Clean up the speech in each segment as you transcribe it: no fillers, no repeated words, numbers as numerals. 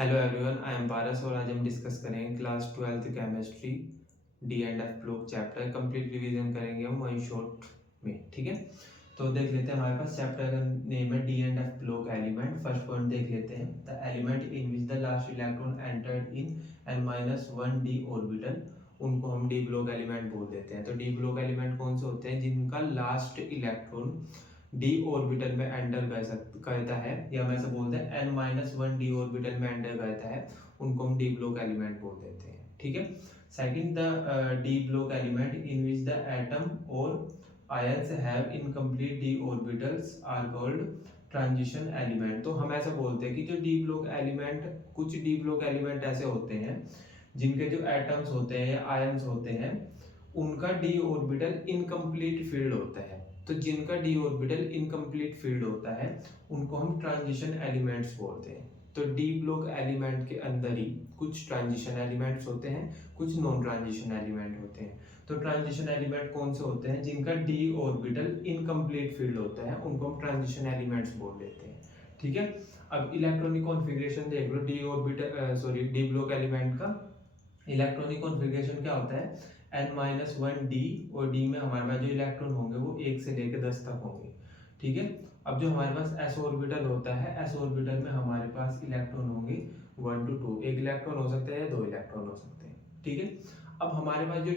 Hello everyone, I am पारस और आज हम डिस्कस करेंगे class 12th chemistry D and F block chapter. Complete revision करेंगे हम वन शॉट में। ठीक है, तो देख लेते हैं। हमारे पास चैप्टर का नेम है D and F block element. First point देख लेते हैं, the element in which the last electron entered in n-1 d orbital, उनको हम डी ब्लॉक एलिमेंट बोल देते हैं। तो डी ब्लॉक एलिमेंट कौन से होते हैं? जिनका लास्ट इलेक्ट्रॉन डी ऑर्बिटल में एंटर करता है, या मैं ऐसे बोलते हैं n-1 डी ऑर्बिटल में एंटर करता है, उनको हम डी ब्लॉक एलिमेंट बोल देते हैं। ठीक है। Second, the D block element in which the atom और ions have incomplete D orbitals are called transition element. तो हम ऐसा बोलते हैं कि जो डी ब्लॉक एलिमेंट, कुछ डी ब्लॉक एलिमेंट ऐसे होते हैं जिनके जो एटम्स होते हैं या आयंस होते हैं, उनका डी ऑर्बिटल इनकम्प्लीट फील्ड होता है। तो जिनका डी ऑर्बिटल इनकम्प्लीट फील्ड होता है, उनको हम ट्रांजिशन एलिमेंट्स बोलते हैं। तो डी ब्लॉक एलिमेंट के अंदर ही कुछ ट्रांजिशन एलिमेंट्स होते हैं, कुछ नॉन ट्रांजिशन एलिमेंट होते हैं। तो ट्रांजिशन एलिमेंट कौन से होते हैं? जिनका डी ऑर्बिटल इनकम्प्लीट फील्ड होता है, उनको हम ट्रांजिशन एलिमेंट्स बोल देते हैं। ठीक है। अब इलेक्ट्रॉनिक कॉन्फ़िगरेशन देख लो, D orbital D block element का इलेक्ट्रॉनिक कॉन्फ़िगरेशन क्या होता है? n-1 d, और d में हमारे पास जो इलेक्ट्रॉन होंगे वो 1 से लेकर 10 तक होंगे। ठीक है। अब जो हमारे पास s ऑर्बिटल होता है, s ऑर्बिटल में हमारे पास इलेक्ट्रॉन होंगे 1 to 2, एक इलेक्ट्रॉन हो सकता है या दो इलेक्ट्रॉन हो सकते हैं। ठीक है। अब हमारे पास जो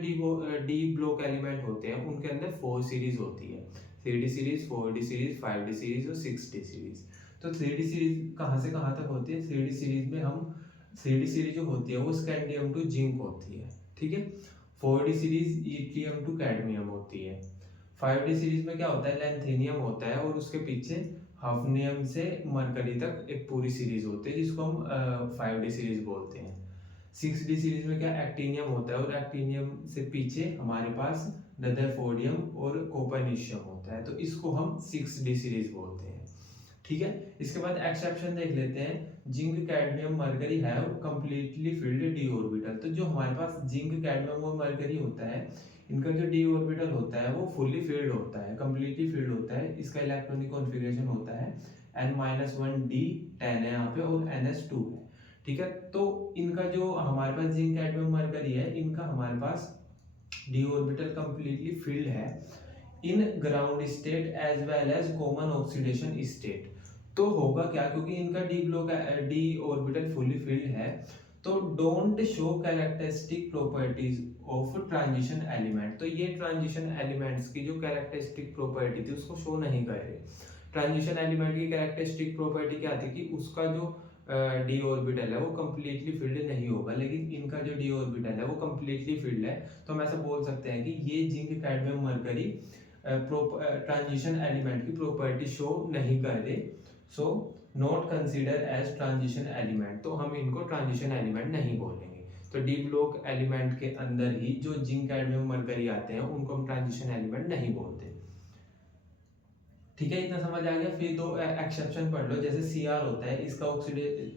डी ब्लॉक एलिमेंट होते हैं, उनके अंदर 4 सीरीज होती है, 3d series, 4d series, 5d series और 6d सीरीज। तो 3d सीरीज कहाँ से कहाँ तक होती है? 3d सीरीज में हम 3d सीरीज जो होती है वो स्कैंडियम टू जिंक होती है। ठीक है। 4d series yttrium to cadmium होती है। 5d सीरीज में क्या होता है? लैंथेनियम होता है और उसके पीछे हाफनियम से मरकरी तक एक पूरी सीरीज होती है, जिसको हम 5d सीरीज बोलते हैं। 6d सीरीज में क्या? एक्टिनियम होता है और एक्टिनियम से पीछे हमारे पास रदरफोर्डियम और कॉपरनिशियम होता है, तो इसको हम 6d सीरीज बोलते हैं। ठीक है। इसके बाद एक्सेप्शन देख लेते हैं। Zinc, cadmium, mercury have completely filled D orbital. तो जो हमारे पास जिंक, कैडमियम और मरकरी होता है, इनका जो डी ऑर्बिटल होता है वो फुल्ली फिल्ड होता है, कंप्लीटली फिल्ड होता है। इसका इलेक्ट्रॉनिक कॉन्फ़िगरेशन होता है n-1 d 10 है यहाँ पे और ns2 है। ठीक है। तो इनका जो हमारे पास जिंक, कैडमियम, मरकरी है, इनका हमारे पास डी ऑर्बिटल कंप्लीटली फिल्ड है in ground state as well as common oxidation state. तो होगा क्या? क्योंकि इनका डी ऑर्बिटल फुली फिल्ड है, तो don't show characteristic properties of transition element. तो ये ट्रांजिशन एलिमेंट्स की जो कैरेक्टरिस्टिक प्रॉपर्टी थी उसको शो नहीं कर रहे। ट्रांजिशन एलिमेंट की कैरेक्टरिस्टिक प्रॉपर्टी क्या थी? कि उसका जो डी ऑर्बिटल है वो कंप्लीटली फिल्ड नहीं होगा, लेकिन इनका जो डी ऑर्बिटल है वो कंप्लीटली फिल्ड है। तो हम ऐसा बोल सकते हैं कि ये zinc, cadmium, mercury transition element की प्रॉपर्टी शो नहीं कर रहे, so not consider as transition element. तो हम इनको ट्रांजिशन एलिमेंट नहीं बोलेंगे। तो डी ब्लॉक एलिमेंट के अंदर ही जो जिंक, कैडमियम, मरकरी आते हैं, उनको हम ट्रांजिशन एलिमेंट नहीं बोलते। ठीक है, इतना समझ आ गया। फिर दो एक्सेप्शन पढ़ लो। जैसे Cr होता है,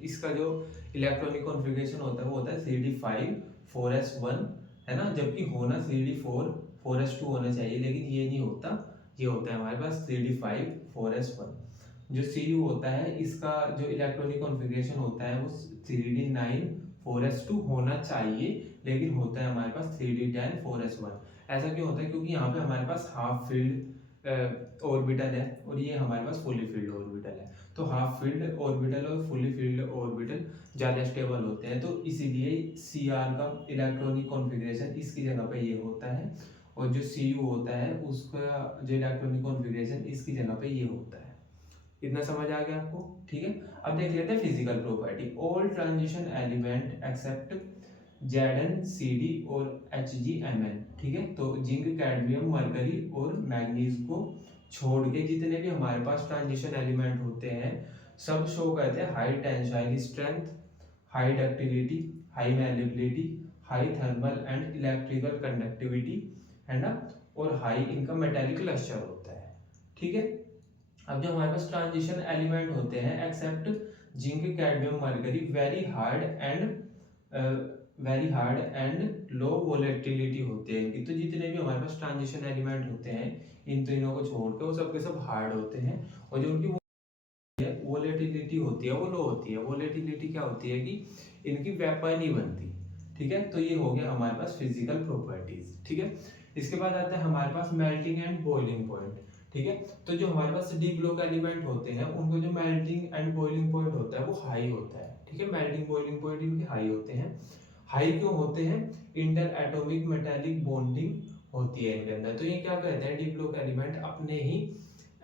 इसका जो इलेक्ट्रॉनिक कॉन्फ़िगरेशन होता है वो होता है 3d5 4s1, है ना, जबकि होना 3d4 4s2 होना चाहिए, लेकिन ये नहीं होता, ये होता है हमारे पास 3d5 4s1। जो Cu होता है, इसका जो इलेक्ट्रॉनिक कॉन्फ़िगरेशन होता है वो 3d9 4s2 होना चाहिए, लेकिन होता है हमारे पास 3d10 4s1। ऐसा क्यों होता है? क्योंकि यहाँ पे हमारे पास हाफ फील्ड ऑर्बिटल है और ये हमारे पास फुली फील्ड ऑर्बिटल है। तो हाफ फील्ड ऑर्बिटल और फुली फील्ड ऑर्बिटल ज़्यादा स्टेबल होते हैं, तो इसीलिए Cr का इलेक्ट्रॉनिक कॉन्फ़िगरेशन इसकी जगह पे ये होता है, और जो Cu होता है उसका जो इलेक्ट्रॉनिक कॉन्फ़िगरेशन इसकी जगह पे ये होता है। इतना समझ आ गया आपको? ठीक है। अब देख लेते हैं physical property. All transition element except Zn, Cd और Hgmn। ठीक है। तो जिंक, कैडमियम, मरकरी और मैग्नीज को छोड़ के जितने भी हमारे पास ट्रांजिशन एलिमेंट होते हैं, सब शो करते हैं high tensile strength, high ductility, high malleability, high thermal and electrical conductivity, है ना, और हाई इनका मेटेलिक लस्टर होता है। ठीक है। अब जो हमारे पास ट्रांजिशन एलिमेंट होते हैं except zinc, cadmium, mercury, very hard and low volatility होते हैं इनकी। तो जितने भी हमारे पास ट्रांजिशन एलिमेंट होते हैं, इन तीनों को छोड़ के वो सब के सब हार्ड होते हैं, और जो उनकी वोलेटिलिटी होती है वो लो होती है। वोलेटिलिटी क्या होती है कि इनकी वेपर नहीं बनती, ठीक है। तो ये हो गया हमारे पास फिजिकल प्रॉपर्टीज, ठीक है। इसके बाद आता है हमारे पास मेल्टिंग एंड बॉइलिंग पॉइंट, ठीक है। तो जो हमारे पास डी ब्लॉक एलिमेंट होते हैं उनको जो मेल्टिंग एंड बॉइलिंग पॉइंट होता है वो हाई होता है, ठीक है। मेल्टिंग बॉइलिंग पॉइंट इनके हाई होते हैं। हाई क्यों होते हैं? इंटर एटॉमिक मेटालिक बॉन्डिंग होती है इनके अंदर। तो ये क्या कहते हैं, डी ब्लॉक एलिमेंट अपने ही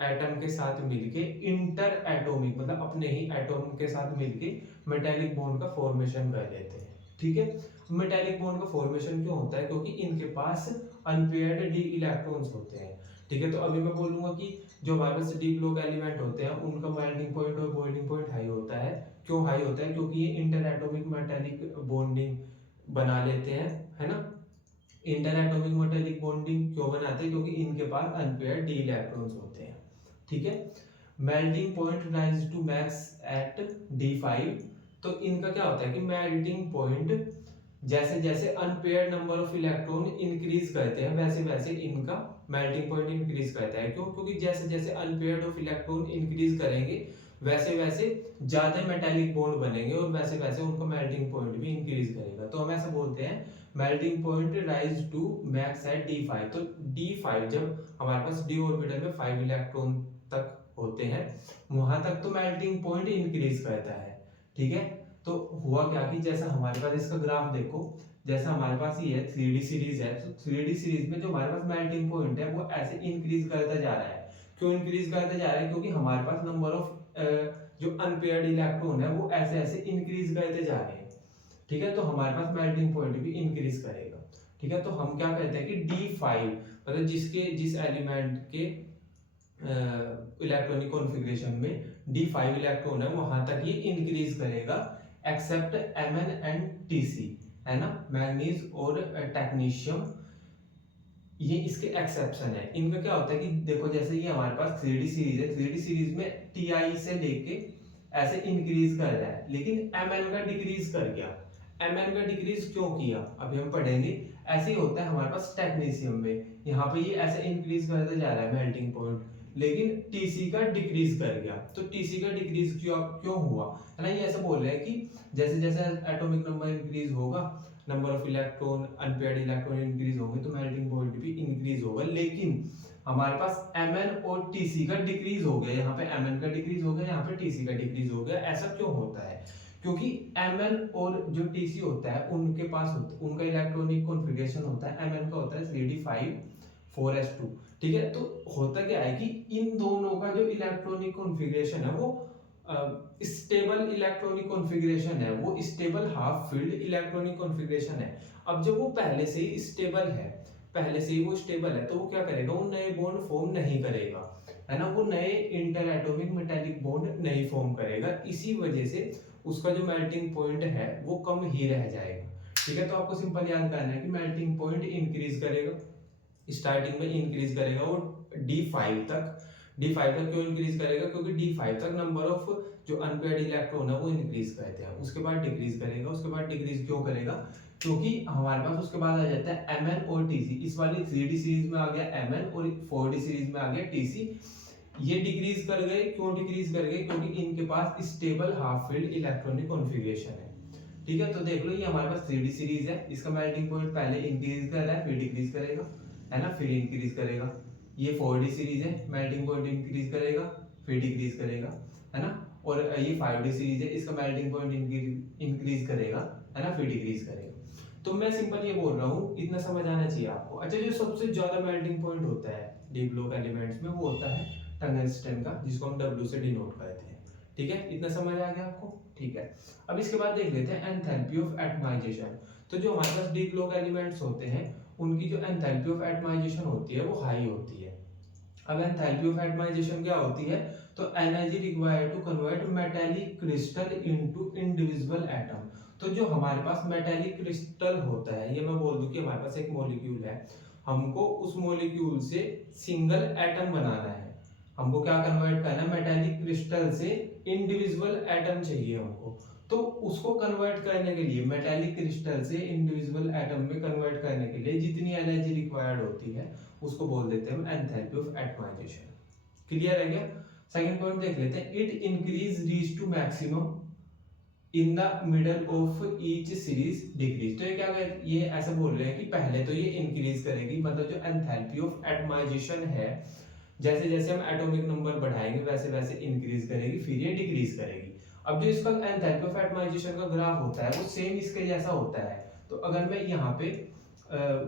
एटम के साथ मिलके इंटर एटॉमिक मतलब अपने ही एटॉम के साथ मिलके मेटालिक बॉन्ड का फॉर्मेशन कर लेते हैं, ठीक है। मेटालिक बॉन्ड का फॉर्मेशन क्यों होता है? क्योंकि इनके पास अनपेयर्ड डी इलेक्ट्रॉन्स होते हैं, ठीक है। तो अभी मैं बोलूंगा कि जो हमारे पास डी ब्लॉक एलिमेंट होते हैं उनका मेल्टिंग पॉइंट और बॉइलिंग पॉइंट हाई होता है। क्यों हाई होता है? क्योंकि ये इंटर एटॉमिक मेटालिक बॉन्डिंग बना लेते हैं, है ना। इंटर एटॉमिक मेटालिक बॉन्डिंग क्यों बनाते हैं? क्योंकि इनके पास अनपेयर्ड डी इलेक्ट्रॉन्स होते हैं, ठीक है। Melting point rise to max at D5। तो इनका क्या होता है कि मेल्टिंग पॉइंट जैसे जैसे unpaired number of electron increase करते हैं वैसे वैसे इनका मेल्टिंग पॉइंट इंक्रीज करता है। क्यों? क्योंकि जैसे जैसे अनपेयर्ड ऑफ इलेक्ट्रॉन इंक्रीज करेंगे वैसे वैसे ज्यादा मेटालिक बॉन्ड बनेंगे और वैसे वैसे उनका मेल्टिंग पॉइंट भी इंक्रीज करेगा। तो हम ऐसा बोलते हैं melting point rise to max at D5। तो D5 जब हमारे पास d ऑर्बिटल में 5 इलेक्ट्रॉन तक होते हैं वहां तक तो मेल्टिंग पॉइंट इंक्रीज करता है, ठीक है। तो हुआ क्या कि जैसा हमारे पास इसका ग्राफ देखो, जैसा हमारे पास ये है 3D सीरीज है, तो 3D सीरीज में जो हमारे पास मेल्टिंग पॉइंट है वो ऐसे इंक्रीज करता जा रहा है। क्यों इंक्रीज करता जा रहा है? क्योंकि हमारे पास नंबर ऑफ जो अनपेयर्ड इलेक्ट्रॉन है वो ऐसे ऐसे इंक्रीज करते जा रहे हैं, ठीक है। तो हमारे पास मेल्टिंग पॉइंट भी इंक्रीज करेगा, ठीक है। तो हम क्या कहते हैं कि D5 मतलब जिस एलिमेंट के इलेक्ट्रॉनिक कॉन्फ़िगरेशन में D5 इलेक्ट्रॉन है वहां तक ये इंक्रीज करेगा एक्सेप्ट Mn एंड Tc, है ना। मैग्नीज और टेक्नीशियम ये इसके एक्सेप्शन है। इनका क्या होता है कि देखो जैसे ये हमारे पास 3D सीरीज है, 3D सीरीज में Ti से लेके ऐसे इंक्रीज कर रहा है लेकिन Mn का डिक्रीज कर गया। Mn का डिक्रीज क्यों किया अभी हम पढ़ेंगे। ऐसे ही होता है हमारे पास टेक्नीशियम में, यहाँ पे ये ऐसे इंक्रीज करते जा रहा है मेल्टिंग पॉइंट लेकिन Tc का डिक्रीज कर गया। तो Tc का डिक्रीज क्यों क्यों हुआ, है ना। ये ऐसा बोल रहे हैं कि जैसे जैसे एटॉमिक नंबर इंक्रीज होगा number of electron unpaired electron increase होंगे तो मेल्टिंग पॉइंट भी इंक्रीज होगा। लेकिन हमारे पास Mn और Tc का डिक्रीज हो गया, यहाँ पे Mn का डिक्रीज हो गया, यहाँ पे Tc का डिक्रीज हो गया। ऐसा क्यों होता है? क्योंकि Mn और जो Tc होता है उनके पास उनका इलेक्ट्रॉनिक कॉन्फ़िगरेशन होता है Mn का होता है 3d5 4s2, ठीक है। तो होता क्या है कि इन दोनों का जो इलेक्ट्रॉनिक कॉन्फ़िगरेशन है वो स्टेबल इलेक्ट्रॉनिक कॉन्फ़िगरेशन है, वो stable half filled electronic configuration है। अब जब वो पहले से ही स्टेबल है, पहले से ही वो स्टेबल है तो वो क्या करेगा, वो नए बॉन्ड फॉर्म नहीं करेगा, है ना। वो नए इंटर एटॉमिक मेटालिक बॉन्ड नहीं फॉर्म करेगा। इसी वजह से उसका जो मेल्टिंग पॉइंट है वो कम ही रह जाएगा, ठीक है। तो आपको सिंपल याद करना है कि मेल्टिंग पॉइंट इंक्रीज करेगा, स्टार्टिंग में इंक्रीज करेगा वो D5 तक। D5 तक क्यों इंक्रीज करेगा? क्योंकि D5 तक नंबर ऑफ जो अनपेयर्ड इलेक्ट्रॉन है वो इंक्रीज करते हैं। उसके बाद डिक्रीज करेगा, उसके बाद डिक्रीज क्यों करेगा? क्योंकि हमारे पास उसके बाद आ जाता है Mn और Tc। इस वाली 3D सीरीज में आ गया Mn और 4D सीरीज में आ गया Tc। ये डिक्रीज कर गए। क्यों डिक्रीज कर गए? क्योंकि इनके पास stable half filled electronic configuration है, ठीक है। तो देख लो ये हमारे पास 3D सीरीज है, इसका मेल्टिंग पॉइंट पहले इंक्रीज कर रहा है फिर डिक्रीज करेगा, है ना, फिर इंक्रीज करेगा। ये 4D सीरीज है, मेल्टिंग पॉइंट इंक्रीज करेगा फिर डिक्रीज करेगा, है ना। और ये 5D सीरीज है, इसका मेल्टिंग पॉइंट इंक्रीज करेगा, है ना, फिर डिक्रीज करेगा। तो मैं सिंपल ये बोल रहा हूँ, इतना समझ आना चाहिए आपको। अच्छा, जो सबसे ज्यादा मेल्टिंग पॉइंट होता है डी ब्लॉक एलिमेंट्स में वो होता है टंगस्टन का, जिसको हम W से डिनोट करते हैं, ठीक है। इतना समझ आ गया आपको, ठीक है। अब इसके बाद देख लेते हैं एंथैल्पी ऑफ एटमाइजेशन। तो जो हमारे पास डी ब्लॉक एलिमेंट्स होते हैं उनकी जो एंथैल्पी ऑफ एटमाइजेशन होती है वो हाई होती है। अब एंथैल्पी ऑफ एटमाइजेशन क्या होती है? तो energy required to convert metallic crystal into individual atom. तो जो हमारे पास मेटालिक क्रिस्टल होता है, ये मैं बोल दूं कि हमारे पास एक मॉलिक्यूल है, हमको उस मॉलिक्यूल से सिंगल एटम बनाना है। हमको क्या कन्वर्ट करना है? मेटालिक क्रिस्टल से इंडिविजुअल एटम चाहिए हमको। तो उसको कन्वर्ट करने के लिए मेटालिक क्रिस्टल से इंडिविजुअल एटम में कन्वर्ट करने के लिए जितनी एनर्जी रिक्वायर्ड होती है उसको बोल देते हैं हम एंथैल्पी ऑफ एटमाइजेशन। क्लियर है क्या? सेकंड पॉइंट देख लेते हैं, it increase reach to maximum in the middle of each series decrease. तो ये क्या ये ऐसा बोल रहे हैं कि पहले तो ये इंक्रीज करेगी, मतलब जो एंथैल्पी ऑफ एटमाइजेशन है, जैसे जैसे हम एटॉमिक नंबर बढ़ाएंगे वैसे वैसे इंक्रीज करेगी, फिर ये डिक्रीज करेगी। अब जो इसका एंथैल्पी ऑफ एटमाइजेशन का ग्राफ होता है वो सेम इसके जैसा होता है। तो अगर मैं यहाँ पे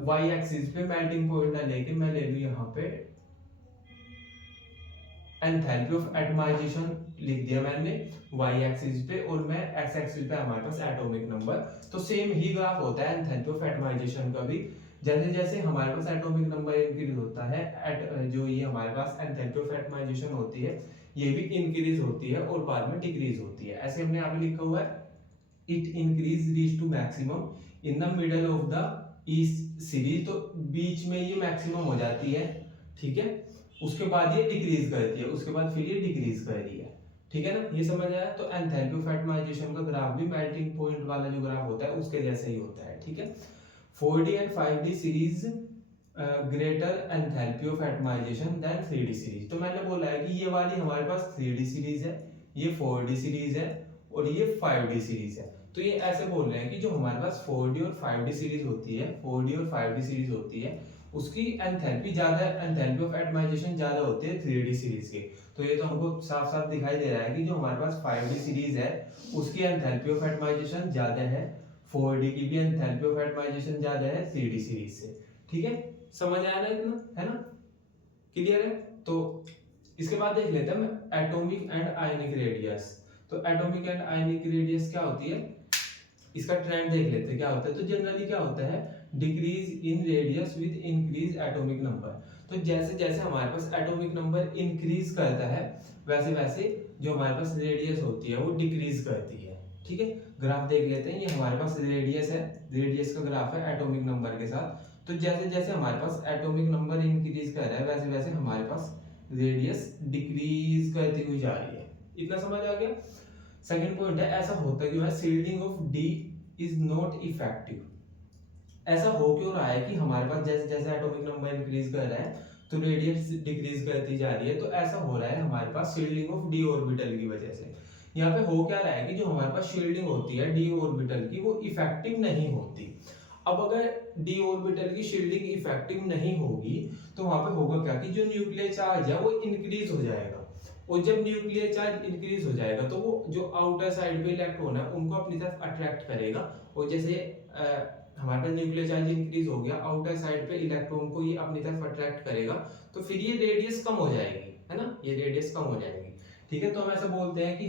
वाई एक्सिस पे मेल्टिंग पॉइंट ना लेके मैं ले लूँ यहाँ पे एंथैल्पी ऑफ एटमाइजेशन लिख दिया मैंने वाई एक्सिस पे, और मैं एक्स एक्सिस पे हमारे पास एटॉमिक नंबर, तो सेम ही ग्राफ होता है एंथैल्पी ऑफ एटमाइजेशन का भी। जैसे जैसे हमारे पास एटॉमिक नंबर इंक्रीज होता है जो ये हमारे पास एंथैल्पी ऑफ एटमाइजेशन होती है ये भी इंक्रीज होती है और बाद में डिक्रीज होती है। ऐसे हमने यहाँ पे लिखा हुआ है, it increase reach to maximum in the middle of the each series. तो बीच में ये मैक्सिमम हो जाती है, ठीक है, उसके बाद ये डिक्रीज करती है, उसके बाद फिर ये डिक्रीज कर रही है, ठीक है ना, ये समझ आया। तो एंथैल्पी ऑफ एटमाइजेशन का ग्राफ भी मेल्टिंग पॉइंट वाला जो ग्राफ होता है उसके जैसे ही होता है, ठीक है। 4D and 5D series greater enthalpy of atomization than 3D series. तो मैंने बोला है कि ये वाली हमारे पास 3D सीरीज है, ये 4D सीरीज है और ये 5D सीरीज है। तो ये ऐसे बोल रहे हैं कि जो हमारे पास 4D और 5D सीरीज होती है, 4D और 5D सीरीज होती है, उसकी एंथैल्पी ज्यादा, एंथैल्पी ऑफ एटमाइजेशन ज्यादा होती है 3D सीरीज के। तो ये तो हमको साफ साफ दिखाई दे रहा है कि जो हमारे पास 5D सीरीज है उसकी एंथैल्पी ऑफ एटमाइजेशन ज्यादा है, 4D की भी एंथैल्पी ऑफ एटमाइजेशन ज्यादा है 3D सीरीज से, ठीक है। समझ आया ना इतना, है ना, क्लियर है। तो इसके बाद देख लेते हैं एटॉमिक एंड आयनिक रेडियस। तो एटॉमिक एंड आयनिक रेडियस क्या होती है, इसका ट्रेंड देख लेते हैं क्या होता है। तो जनरली क्या होता है, decrease in radius with increase atomic number. तो जैसे जैसे हमारे पास एटॉमिक नंबर इंक्रीज करता है वैसे वैसे जो हमारे पास रेडियस होती है वो डिक्रीज करती है, ठीक है। ग्राफ देख लेते हैं, ये हमारे पास रेडियस है, रेडियस का ग्राफ है एटॉमिक नंबर के साथ। तो जैसे जैसे हमारे पास एटॉमिक नंबर इंक्रीज कर रहा है वैसे वैसे हमारे पास रेडियस डिक्रीज करती हुई जा रही है। इतना समझ आ गया। सेकंड पॉइंट है, ऐसा होता क्यों है, shielding of D is not effective. ऐसा हो क्यों रहा है कि हमारे पास जैसे जैसे एटॉमिक नंबर इंक्रीज कर रहा है तो रेडियस डिक्रीज करती जा रही है। तो ऐसा हो रहा है हमारे पास शील्डिंग ऑफ डी ऑर्बिटल की वजह से। यहाँ पे हो क्या रहा है कि जो हमारे पास शील्डिंग होती है डी ऑर्बिटल की वो इफेक्टिव नहीं होती। अब अगर डी ऑर्बिटल की शील्डिंग इफेक्टिव नहीं होगी तो वहां पे होगा क्या कि जो न्यूक्लियर चार्ज है वो इंक्रीज हो जाएगा, और जब न्यूक्लियर चार्ज इंक्रीज हो जाएगा तो वो जो आउटर साइड पे इलेक्ट्रॉन है उनको अपनी तरफ अट्रैक्ट करेगा। और जैसे हमारे पास न्यूक्लियर चार्ज इंक्रीज हो गया, आउटर साइड पे इलेक्ट्रॉन को ये अपनी तरफ अट्रैक्ट करेगा, तो फिर ये रेडियस कम हो जाएगी, है ना, ये रेडियस कम हो जाएगी, ठीक है। तो हम ऐसा बोलते हैं कि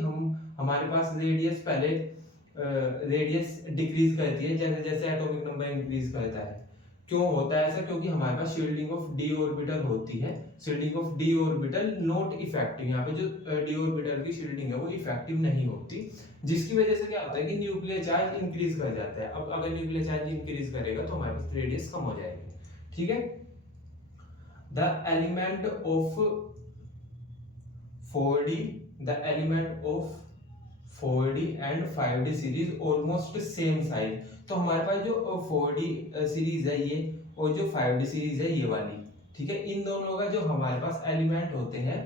हमारे पास रेडियस पहले रेडियस डिक्रीज करती है जैसे जैसे एटॉमिक नंबर इंक्रीज करता है। क्यों होता है ऐसा, क्योंकि हमारे पास शील्डिंग ऑफ डी ऑर्बिटल होती है, shielding of D orbital not effective. यहाँ पे जो डी ऑर्बिटल की शील्डिंग है वो इफेक्टिव नहीं होती, जिसकी वजह से क्या होता है कि न्यूक्लियर चार्ज इंक्रीज कर जाता है। अब अगर न्यूक्लियर चार्ज इंक्रीज करेगा तो हमारे पास रेडियस कम हो जाएगी, ठीक है। The element of 4D, the element of 4D and 5D series almost same size. तो हमारे पास जो 4D सीरीज है ये और जो 5D सीरीज है ये वाली, ठीक है, इन दोनों का जो हमारे पास एलिमेंट होते हैं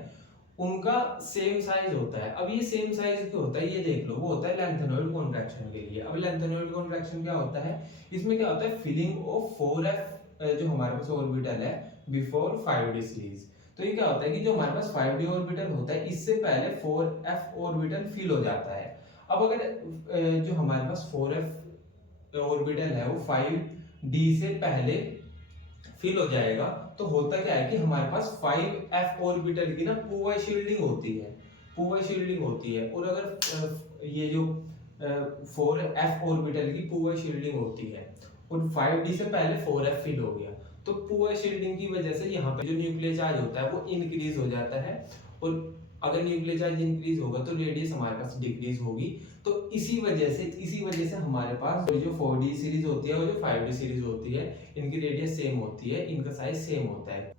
उनका सेम साइज होता है। अब ये सेम साइज क्यों होता है ये देख लो, वो होता है लेंथेनॉइड कॉन्ट्रैक्शन के लिए। अब लेंथेनॉइड कॉन्ट्रैक्शन क्या होता है, इसमें क्या होता है, फिलिंग ऑफ 4f जो हमारे पास ऑर्बिटल है बिफोर 5D सीरीज। तो ये क्या होता है कि जो हमारे पास 5D ऑर्बिटल होता है इससे पहले 4f ऑर्बिटल फिल हो जाता है। अब अगर जो हमारे पास 4f ऑर्बिटल है वो 5D से पहले फिल हो जाएगा तो होता क्या है कि हमारे पास 5f ऑर्बिटल की ना पूरा शील्डिंग होती है, पूरा शील्डिंग होती है। और अगर ये जो 4f ऑर्बिटल की पूरा शील्डिंग होती है और 5D से पहले 4f फिल हो गया तो पूरा शील्डिंग की वजह से यहाँ पे जो न्यूक्लियर चार्ज होता है वो इंक्रीज हो जाता है, और अगर न्यूक्लियर चार्ज इंक्रीज होगा तो रेडियस हमारे पास डिक्रीज होगी। तो इसी वजह से हमारे पास जो 4D सीरीज होती है और जो 5D सीरीज होती है इनकी रेडियस सेम होती है, इनका साइज सेम होता है।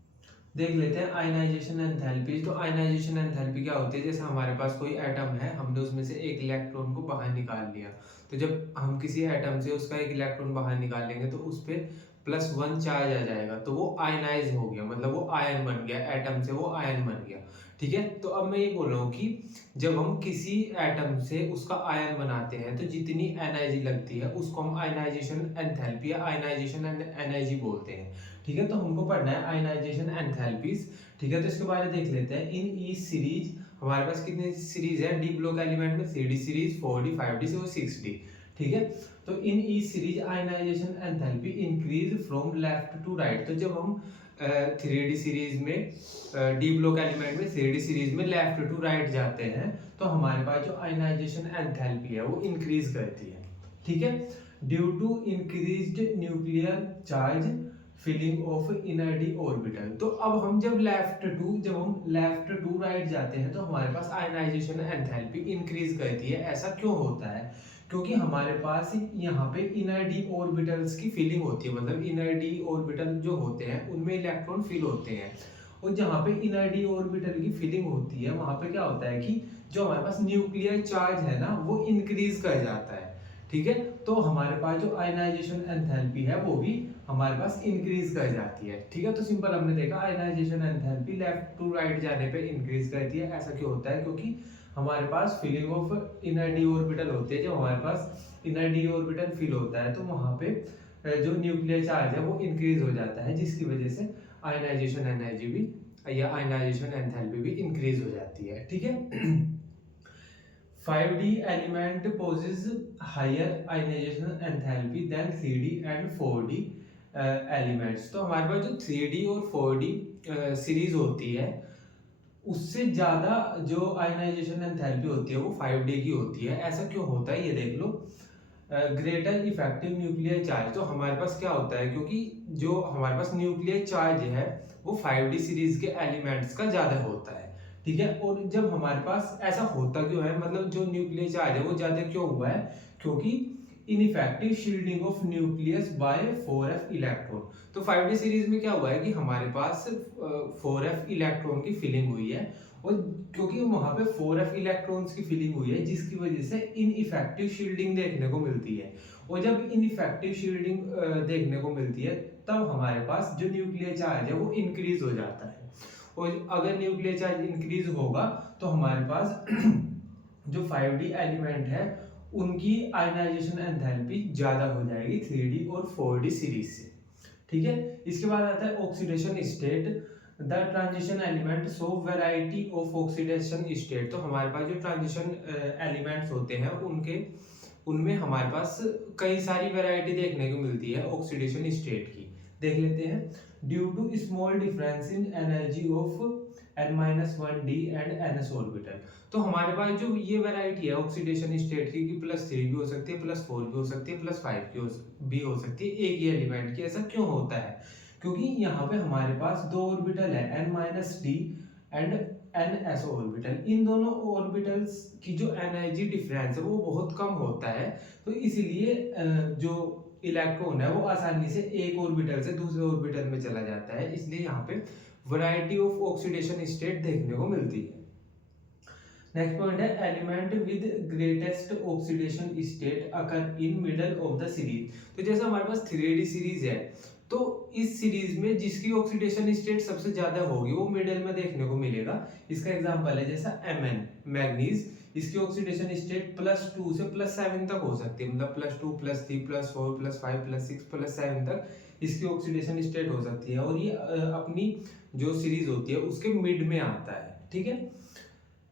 देख लेते हैं आयनाइजेशन एंथैल्पी। तो आयनाइजेशन एंथैल्पी क्या होती है, जैसे हमारे पास कोई एटम है, हमने उसमें से एक इलेक्ट्रॉन को बाहर निकाल लिया, तो जब हम किसी एटम से उसका एक इलेक्ट्रॉन बाहर निकालेंगे तो उस पर +1 चार्ज आ जाएगा, तो वो आयनाइज हो गया, मतलब वो आयन बन गया, एटम से वो आयन बन गया, ठीक है। तो अब मैं ये बोल रहा हूँ कि जब हम किसी एटम से उसका आयन बनाते हैं तो जितनी एनर्जी लगती है उसको हम आयनाइजेशन एंथैल्पी या आयनाइजेशन एनर्जी बोलते हैं। ठीक है, तो हमको पढ़ना है आयनाइजेशन एंथैल्पीज। ठीक है, तो इसके बारे में देख लेते हैं। इन ईच सीरीज हमारे पास कितनी सीरीज है डी ब्लॉक एलिमेंट में, 3D सीरीज, 4D, 5D और 6D। ठीक है, तो in each series ionization enthalpy increase from left to right. तो जब हम 3D सीरीज में डी ब्लॉक एलिमेंट में 3D सीरीज में लेफ्ट टू राइट जाते हैं तो हमारे पास जो आयनाइजेशन एंथैल्पी है वो इंक्रीज करती है। ठीक है, due to increased nuclear charge filling of inner D orbital. तो अब हम जब हम लेफ्ट टू राइट जाते हैं तो हमारे पास आयनाइजेशन एंथैल्पी इंक्रीज करती है। ऐसा क्यों होता है? क्योंकि हमारे पास यहाँ पे इनर डी ऑर्बिटल्स की फीलिंग होती है, मतलब इनर डी ऑर्बिटल जो होते हैं उनमें इलेक्ट्रॉन फिल होते हैं, और जहाँ पे इनर डी ऑर्बिटल की फीलिंग होती है वहां पे क्या होता है कि जो हमारे पास न्यूक्लियर चार्ज है ना वो इंक्रीज कर जाता है। ठीक है, तो हमारे पास जो आयनाइजेशन एंथैल्पी है वो भी हमारे पास इंक्रीज कर जाती है। ठीक है, तो सिंपल हमने देखा ionization enthalpy left to right जाने पे इंक्रीज करती है। ऐसा क्यों होता है? क्योंकि हमारे पास filling of inner D orbital होती है। जब हमारे पास इनर डी ऑर्बिटल फिल होता है तो वहां पे जो न्यूक्लियर चार्ज है वो इंक्रीज हो जाता है, जिसकी वजह से आयनाइजेशन एनर्जी भी या आयनाइजेशन एंथैल्पी भी इंक्रीज हो जाती है। ठीक है, 5D element possesses higher ionization enthalpy than 3D and 4D elements। तो हमारे पास जो 3D और 4D सीरीज होती है उससे ज्यादा जो आयनाइजेशन एंथैल्पी होती है वो 5D की होती है। ऐसा क्यों होता है ये देख लो। ग्रेटर इफेक्टिव न्यूक्लियर चार्ज, तो हमारे पास क्या होता है क्योंकि जो हमारे पास न्यूक्लियर चार्ज है वो 5D सीरीज के एलिमेंट्स का ज्यादा होता है। ठीक है, और जब हमारे पास ऐसा होता क्यों है, मतलब जो न्यूक्लियर चार्ज है वो ज्यादा क्यों हुआ है? क्योंकि ineffective shielding of nucleus bye 4f electron. तो 5D सीरीज में क्या हुआ है कि हमारे पास 4f इलेक्ट्रॉन की फिलिंग हुई है, और क्योंकि वहां पे 4f इलेक्ट्रॉन्स की फिलिंग हुई है जिसकी वजह से इनइफेक्टिव शील्डिंग देखने को मिलती है। और जब इनइफेक्टिव शील्डिंग देखने को मिलती है तब हमारे पास जो न्यूक्लियर चार्ज है वो इंक्रीज हो जाता है। और अगर न्यूक्लियर चार्ज इंक्रीज होगा तो हमारे पास जो 5D एलिमेंट है उनकी आयनाइजेशन एंथैल्पी ज्यादा हो जाएगी 3D और 4D सीरीज से। ठीक है, इसके बाद आता है oxidation state. The transition element show variety of oxidation state. तो हमारे पास जो ट्रांजिशन एलिमेंट्स होते हैं उनमें हमारे पास कई सारी वैरायटी देखने को मिलती है ऑक्सीडेशन स्टेट की। देख लेते हैं। Due to small difference in energy of n-1d and ns orbital. तो हमारे पास जो ये वैरायटी है ऑक्सीडेशन स्टेट की +3 भी हो सकती है, +4 भी हो सकती है, +5 भी हो सकती है एक ही एलिमेंट की। ऐसा क्यों होता है? क्योंकि यहाँ पे हमारे पास दो ऑर्बिटल है n-d एंड ns ऑर्बिटल। इन दोनों ऑर्बिटल्स की जो एनर्जी डिफरेंस है वो बहुत कम होता है, तो इसीलिए जो इलेक्ट्रॉन है वो आसानी से एक ऑर्बिटल से दूसरे ऑर्बिटल में चला जाता है। इसलिए यहाँ पे वैरायटी ऑफ ऑक्सीडेशन स्टेट देखने को मिलती है। नेक्स्ट पॉइंट है element with greatest oxidation state occur in middle of the series. तो जैसे हमारे पास 3D सीरीज है तो इस सीरीज में जिसकी ऑक्सीडेशन स्टेट सबसे ज्यादा होगी वो मिडल में देखने को मिलेगा। इसका एग्जांपल है जैसा Mn मैग्नीज, इसकी ऑक्सीडेशन स्टेट +2 से +7 तक हो सकती है, मतलब +2 +3 +4 +5 +6 +7 तक इसकी ऑक्सीडेशन स्टेट हो सकती है, और ये अपनी जो सीरीज होती है उसके मिड में आता है। ठीक है,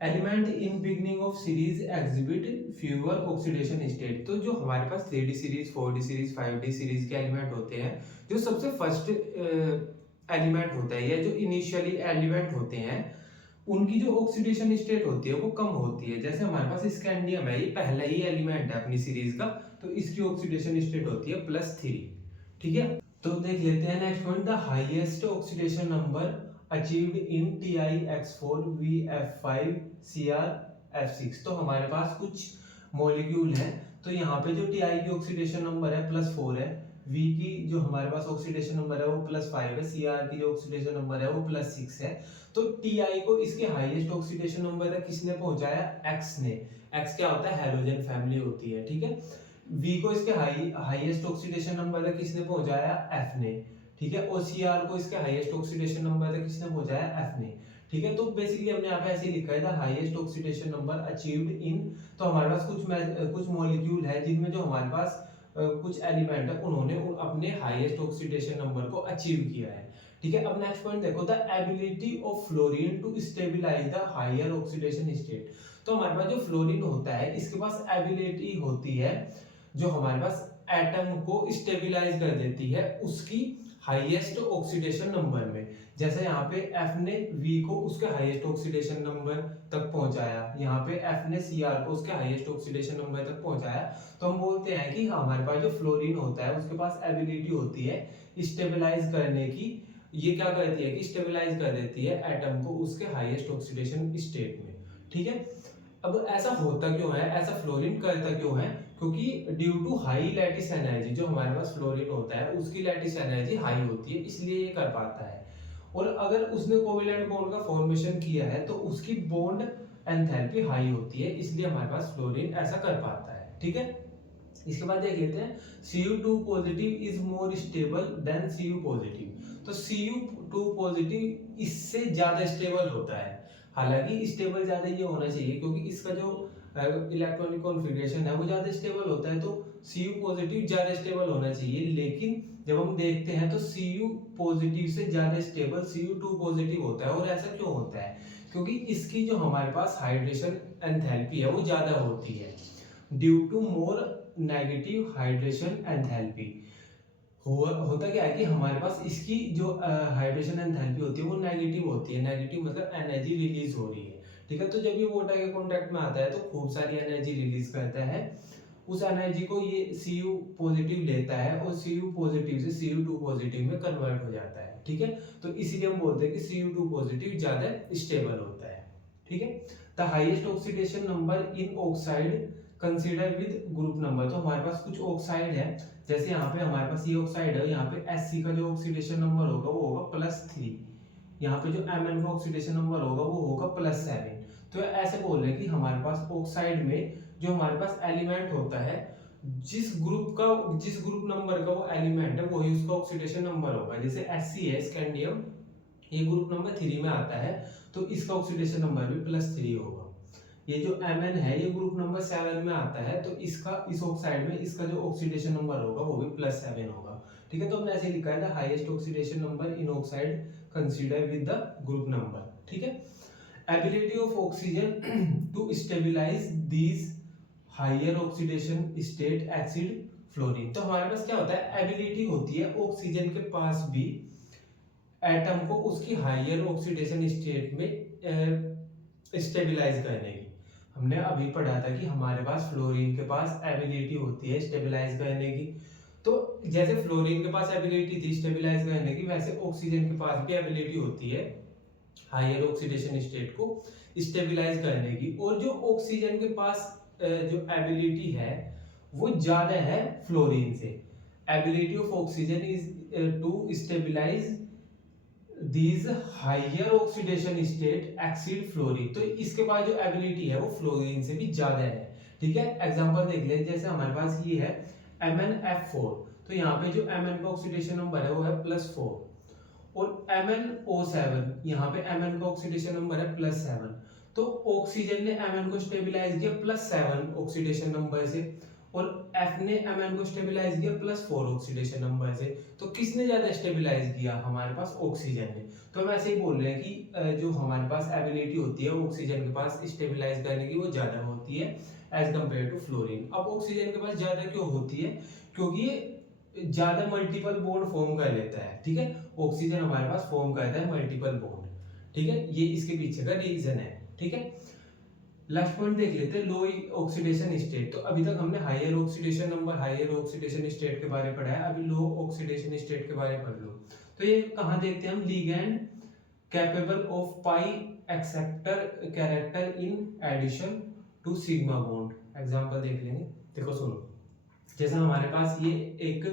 element in beginning of series exhibit fewer oxidation state. तो जो हमारे पास 3D series, 4D series, 5D series के एलिमेंट होते हैं, जो सबसे फर्स्ट एलिमेंट होता है या जो इनिशियली एलिमेंट होते हैं उनकी जो ऑक्सीडेशन स्टेट होती है वो कम होती है। जैसे हमारे पास स्कैंडियम है, ये पहला ही एलिमेंट है अपनी सीरीज का, तो इसकी ऑक्सीडेशन स्टेट होती है +3। ठीक है, तो देख लेते हैं next point. The highest oxidation number achieved in TiX4 VF5 CrF6। तो हमारे पास कुछ मॉलिक्यूल है, तो यहाँ पे जो Ti की ऑक्सीडेशन नंबर है +4 है, V की जो हमारे पास ऑक्सीडेशन नंबर है वो +5 है, Cr की जो ऑक्सीडेशन नंबर है वो +6 है। तो Ti को इसके हाईएस्ट ऑक्सीडेशन नंबर तक किसने पहुंचाया? X ने। X क्या होता है? हैलोजन फैमिली होती है। ठीक है, V को इसके हाईएस्ट ऑक्सीडेशन नंबर तक किसने पहुंचाया? F ने। ठीक है, और Cr को इसके हाईएस्ट ऑक्सीडेशन नंबर तक किसने पहुंचाया? F ने। ठीक है। तो बेसिकली हमने यहाँ पे ऐसे ही लिखा है the highest oxidation number achieved in, तो हमारे पास कुछ मॉलिक्यूल है जिनमें जो हमारे पास कुछ एलिमेंट है उन्होंने अपने हाईएस्ट ऑक्सीडेशन नंबर को अचीव किया है। ठीक है। अब नेक्स्ट पॉइंट देखो, the ability of fluorine to stabilize the higher oxidation state. तो हमारे पास जो फ्लोरीन होता है इसके पास एबिलिटी होती है जो हमारे पास एटम को स्टेबलाइज कर देती है उसकी हाईएस्ट ऑक्सीडेशन नंबर में। जैसे यहाँ पे F ने V को उसके हाईएस्ट ऑक्सीडेशन नंबर तक पहुंचाया, यहाँ पे F ने Cr को उसके हाईएस्ट ऑक्सीडेशन नंबर तक पहुंचाया, तो हम बोलते हैं कि हमारे पास जो फ्लोरीन होता है उसके पास एबिलिटी होती है स्टेबलाइज करने की। ये क्या करती है कि स्टेबलाइज कर देती है एटम को उसके हाईएस्ट ऑक्सीडेशन स्टेट में। ठीक है। अब ऐसा होता क्यों है, ऐसा फ्लोरीन करता क्यों है, क्योंकि due to high lattice energy, जो हमारे पास फ्लोरीन होता है उसकी लैटिस एनर्जी हाई होती है इसलिए ये कर पाता है। और अगर उसने कोवेलेंट बॉन्ड का फॉर्मेशन किया है तो उसकी बॉन्ड एंथैल्पी हाई होती है इसलिए हमारे पास फ्लोरीन ऐसा कर पाता है। ठीक है। इसके बाद देख लेते हैं Cu2 positive is more stable then Cu positive. तो Cu2 पॉजिटिव इससे ज्यादा स्टेबल होता है। हालांकि स्टेबल ज्यादा ये होना चाहिए क्योंकि इसका जो इलेक्ट्रॉनिक कॉन्फ़िगरेशन है वो ज्यादा स्टेबल होता है, तो Cu पॉजिटिव ज्यादा स्टेबल होना चाहिए। लेकिन जब हम देखते हैं तो Cu पॉजिटिव से ज्यादा स्टेबल Cu2 पॉजिटिव होता है। और ऐसा क्यों होता है, क्योंकि इसकी जो हमारे पास हाइड्रेशन एंथैल्पी है वो ज्यादा होती है due to more negative hydration enthalpy. होता क्या है कि हमारे पास इसकी जो हाइड्रेशन एंथैल्पी होती है वो नेगेटिव होती है। नेगेटिव मतलब एनर्जी रिलीज हो रही है। ठीक है। तो जब ये वाटर के कांटेक्ट में आता है तो खूब सारी एनर्जी रिलीज करता है। उस एनर्जी को ये Cu पॉजिटिव लेता है और Cu पॉजिटिव से Cu2 पॉजिटिव में कन्वर्ट हो जाता है। ठीक है। तो इसीलिए हम बोलते हैं कि Cu2 पॉजिटिव ज्यादा स्टेबल होता है। ठीक है। The highest oxidation number in oxide consider with group number. तो हमारे पास कुछ ऑक्साइड है, जैसे यहाँ पे हमारे पास ये ऑक्साइड है, यहाँ पे Sc का जो ऑक्सीडेशन नंबर होगा वो होगा +3, यहाँ पे जो Mn का ऑक्सीडेशन नंबर होगा वो होगा +7। तो ऐसे बोल रहे हैं कि हमारे पास ऑक्साइड में जो हमारे पास एलिमेंट होता है जिस ग्रुप नंबर का वो एलिमेंट है वही उसका ऑक्सीडेशन नंबर होगा। जैसे Sc है स्कैंडियम, ये ग्रुप नंबर 3 में आता है तो इसका ऑक्सीडेशन नंबर भी +3 होगा। ये जो Mn है ये ग्रुप नंबर 7 में आता है तो इसका इस ऑक्साइड में इसका जो ऑक्सीडेशन नंबर होगा वो भी +7 होगा। ठीक है। तो हमने ऐसे लिखा है the highest oxidation number in oxide consider with the group number. ठीक है। Ability of oxygen to stabilize these higher oxidation state exceed fluorine. तो हमारे पास क्या होता है, एबिलिटी होती है ऑक्सीजन के पास भी एटम को उसकी हायर ऑक्सीडेशन स्टेट में स्टेबलाइज करने की। हमने अभी पढ़ा था कि हमारे पास फ्लोरीन के पास एबिलिटी होती है स्टेबलाइज करने की। तो जैसे फ्लोरीन के पास एबिलिटी थी स्टेबलाइज करने की, वैसे ऑक्सीजन के पास भी एबिलिटी होती है हायर ऑक्सीडेशन स्टेट को स्टेबलाइज करने की। और जो ऑक्सीजन के पास जो एबिलिटी है वो ज्यादा है फ्लोरीन से। Ability of oxygen is to stabilize these higher oxidation state exceed fluorine. तो इसके पास जो एबिलिटी है वो फ्लोरीन से भी ज्यादा है। ठीक है। एग्जांपल देख ले, जैसे हमारे पास ये है MnF4, तो यहाँ पे जो Mn का ऑक्सीडेशन नंबर है वो है +4 और MnO7 यहाँ पे Mn का ऑक्सीडेशन नंबर है +7। तो ऑक्सीजन ने Mn को स्टेबलाइज किया +7 ऑक्सीडेशन नंबर से और F ने Mn को स्टेबलाइज किया +4 ऑक्सीडेशन नंबर से। तो किसने ज्यादा स्टेबलाइज किया, हमारे पास ऑक्सीजन ने। तो हम ऐसे ही बोल रहे हैं कि जो हमारे पास एबिलिटी होती है ऑक्सीजन के पास स्टेबलाइज करने की वो ज्यादा होती है एज कंपेयर टू फ्लोरीन। अब ऑक्सीजन के पास ज्यादा क्यों होती है, क्योंकि ये ज्यादा मल्टीपल बॉन्ड फॉर्म कर लेता है। ठीक है। ऑक्सीजन हमारे पास फॉर्म करता है मल्टीपल बॉन्ड। ठीक है। ये इसके पीछे का रीजन है। ठीक है। लास्ट पॉइंट देख लेते हैं, लो ऑक्सीडेशन स्टेट। तो अभी तक हमने higher oxidation number higher oxidation state के बारे में पढ़ा है, अभी लो ऑक्सीडेशन स्टेट के बारे में पढ़ लो। तो ये कहाँ देखते हैं हम, ligand capable of pi acceptor character in addition to sigma bond. Example देख लेंगे। देखो सुनो, जैसे हमारे पास ये एक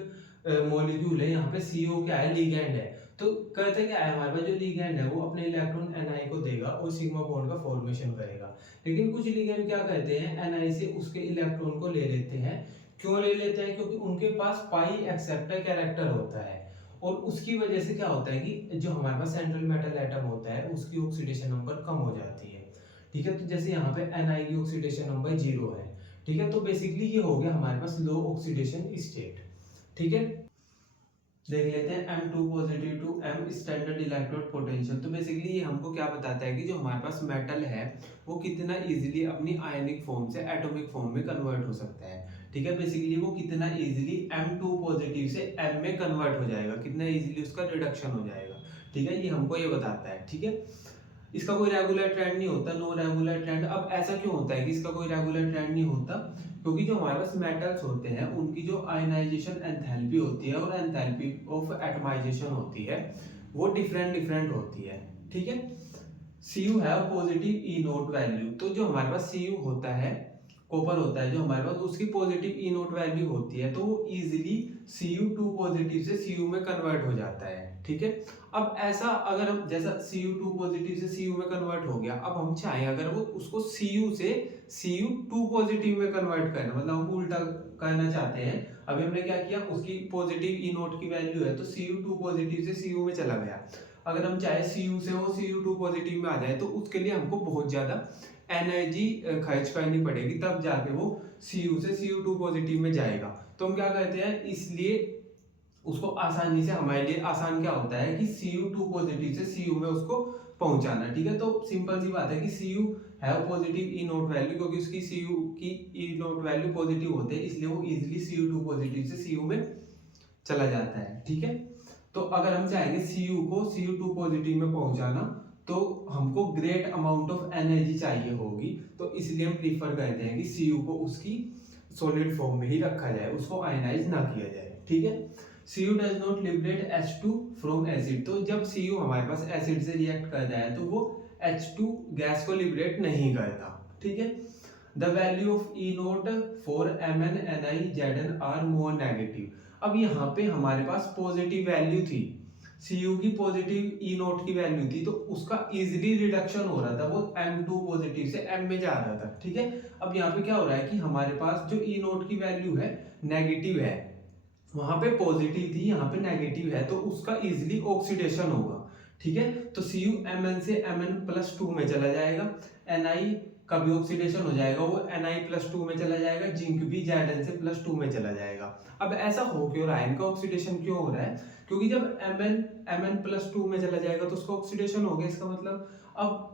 मॉलिक्यूल है, यहाँ पे CO क्या है, लिगैंड है। तो कहते क्या है, हमारे पास जो लिगैंड है वो अपने इलेक्ट्रॉन Ni को देगा और सिग्मा बॉन्ड का फॉर्मेशन करेगा। लेकिन कुछ लिगैंड क्या कहते हैं, Ni से उसके इलेक्ट्रॉन को ले लेते हैं। क्यों ले लेते हैं, क्योंकि उनके पास पाई एक्सेप्टर कैरेक्टर होता है और उसकी वजह से क्या होता है कि जो हमारे पास सेंट्रल मेटल एटम होता है उसकी ऑक्सीडेशन नंबर कम हो जाती है। ठीक है, तो जैसे यहाँ पे Ni की ऑक्सीडेशन नंबर 0 है। ठीक है, तो बेसिकली ये हो गया हमारे पास लो ऑक्सीडेशन स्टेट। ठीक है, देख लेते हैं M2 positive to M standard electrode potential. तो बेसिकली ये हमको क्या बताता है कि जो हमारे पास मेटल है वो कितना इजीली अपनी आयनिक फॉर्म से एटॉमिक फॉर्म में कन्वर्ट हो सकता है। ठीक है, बेसिकली वो कितना इजीली M2 पॉजिटिव से M में कन्वर्ट हो जाएगा, कितना इजीली उसका रिडक्शन हो जाएगा। ठीक है, ये हमको ये बताता है। ठीक है, इसका कोई रेगुलर ट्रेंड नहीं होता, नो रेगुलर ट्रेंड। अब ऐसा क्यों होता है कि इसका कोई रेगुलर ट्रेंड नहीं होता? क्योंकि जो हमारे पास मेटल्स होते हैं उनकी जो आयनाइजेशन एंथैल्पी होती है और एंथैल्पी ऑफ एटमाइजेशन होती है वो डिफरेंट डिफरेंट होती है। ठीक है, Cu है पॉजिटिव ई नोट वैल्यू, तो जो हमारे पास Cu होता है, कॉपर होता है जो हमारे पास, उसकी पॉजिटिव ई नोट वैल्यू होती है तो वो इजीली Cu2 पॉजिटिव से Cu में कन्वर्ट हो जाता है। ठीक है, अब ऐसा अगर हम जैसा Cu2 पॉजिटिव से Cu में कन्वर्ट हो गया, अब हम चाहें अगर वो उसको Cu से Cu2 पॉजिटिव में कन्वर्ट करना, मतलब हम उल्टा करना चाहते हैं। अभी हमने क्या किया, उसकी पॉजिटिव ई नोट की वैल्यू है तो Cu2 पॉजिटिव से Cu में चला गया। अगर हम चाहे Cu से वो Cu2 पॉजिटिव में आ जाए तो उसके लिए हमको बहुत ज्यादा एनर्जी खर्च करनी पड़ेगी, तब जाके वो Cu से Cu2 पॉजिटिव में जाएगा। तो हम क्या करते हैं, इसलिए उसको आसानी से, हमारे लिए आसान क्या होता है कि Cu2 पॉजिटिव से Cu में उसको पहुंचाना। ठीक है, तो सिंपल सी बात है कि Cu है पॉजिटिव ई नोट वैल्यू, क्योंकि उसकी Cu की ई नोट वैल्यू पॉजिटिव होते हैं इसलिए वो इजीली Cu2 पॉजिटिव से Cu में चला जाता है। ठीक है, तो अगर हम चाहेंगे Cu को Cu2 पॉजिटिव में पहुंचाना तो हमको ग्रेट अमाउंट ऑफ एनर्जी चाहिए होगी, तो इसलिए हम प्रीफर करते हैं कि Cu को उसकी सॉलिड फॉर्म में ही रखा जाए, उसको आयनाइज ना किया जाए। ठीक है, Cu does not liberate H2 from acid, तो जब Cu हमारे पास एसिड से रिएक्ट करता है तो वो H2 गैस को लिबरेट नहीं करता। ठीक है, the value of E naught for Mn Ni Zn are more negative. अब यहाँ पे हमारे पास पॉजिटिव वैल्यू थी, Cu की पॉजिटिव ई नोट की वैल्यू थी, तो उसका इजीली रिडक्शन हो रहा था, वो M2 पॉजिटिव से M में जा रहा था। ठीक है, अब यहाँ पे क्या हो रहा है कि हमारे पास जो ई नोट की वैल्यू है नेगेटिव है, वहां पे पॉजिटिव थी, यहाँ पे नेगेटिव है, तो उसका इजीली ऑक्सीडेशन होगा। ठीक है, तो Cu Mn से Mn+2 में चला जाएगा, Ni का भी ऑक्सीडेशन हो जाएगा, वो Ni+2 में चला जाएगा, जिंक भी Zn से +2 में चला जाएगा। अब ऐसा हो क्यों रहा है, इनका ऑक्सीडेशन क्यों हो रहा है? क्योंकि जब Mn+2 में चला जाएगा तो उसका ऑक्सीडेशन हो गया, इसका मतलब अब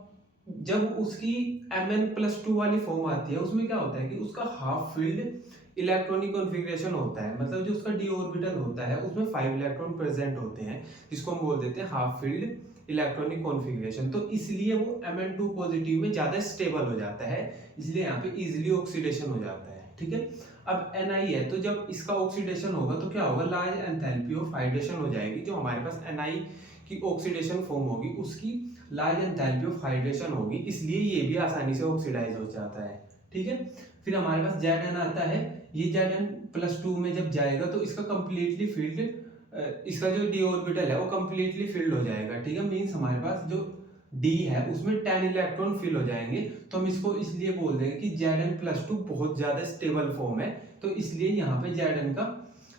जब उसकी Mn+2 वाली फॉर्म आती है उसमें क्या होता है कि उसका हाफ फील्ड इलेक्ट्रॉनिक कॉन्फ़िगरेशन होता है, मतलब जो उसका डी ऑर्बिटल होता है उसमें 5 इलेक्ट्रॉन प्रेजेंट होते हैं, जिसको हम बोल देते हैं हाफ फील्ड इलेक्ट्रॉनिक कॉन्फ़िगरेशन। तो इसलिए वो Mn2 पॉजिटिव में ज्यादा स्टेबल हो जाता है, इसलिए यहाँ पे इजीली ऑक्सीडेशन हो जाता है। ठीक है, अब Ni है तो जब इसका ऑक्सीडेशन होगा तो क्या होगा, लार्ज एंथैल्पी ऑफ हाइड्रेशन हो जाएगी, जो हमारे पास Ni की ऑक्सीडेशन फॉर्म होगी उसकी लार्ज एंथैल्पी ऑफ हाइड्रेशन होगी, इसलिए ये भी आसानी से ऑक्सीडाइज हो जाता है। ठीक है, फिर हमारे पास Zn आता है, ये Zn+2 में जब जाएगा तो इसका कंप्लीटली फील्ड, इसका जो डी ऑर्बिटल है वो कंप्लीटली फिल्ड हो जाएगा। ठीक है, मींस हमारे पास जो D है उसमें 10 इलेक्ट्रॉन फिल हो जाएंगे, तो हम इसको इसलिए बोल देंगे कि Zn+2 बहुत ज्यादा स्टेबल फॉर्म है, तो इसलिए यहाँ पे Zn का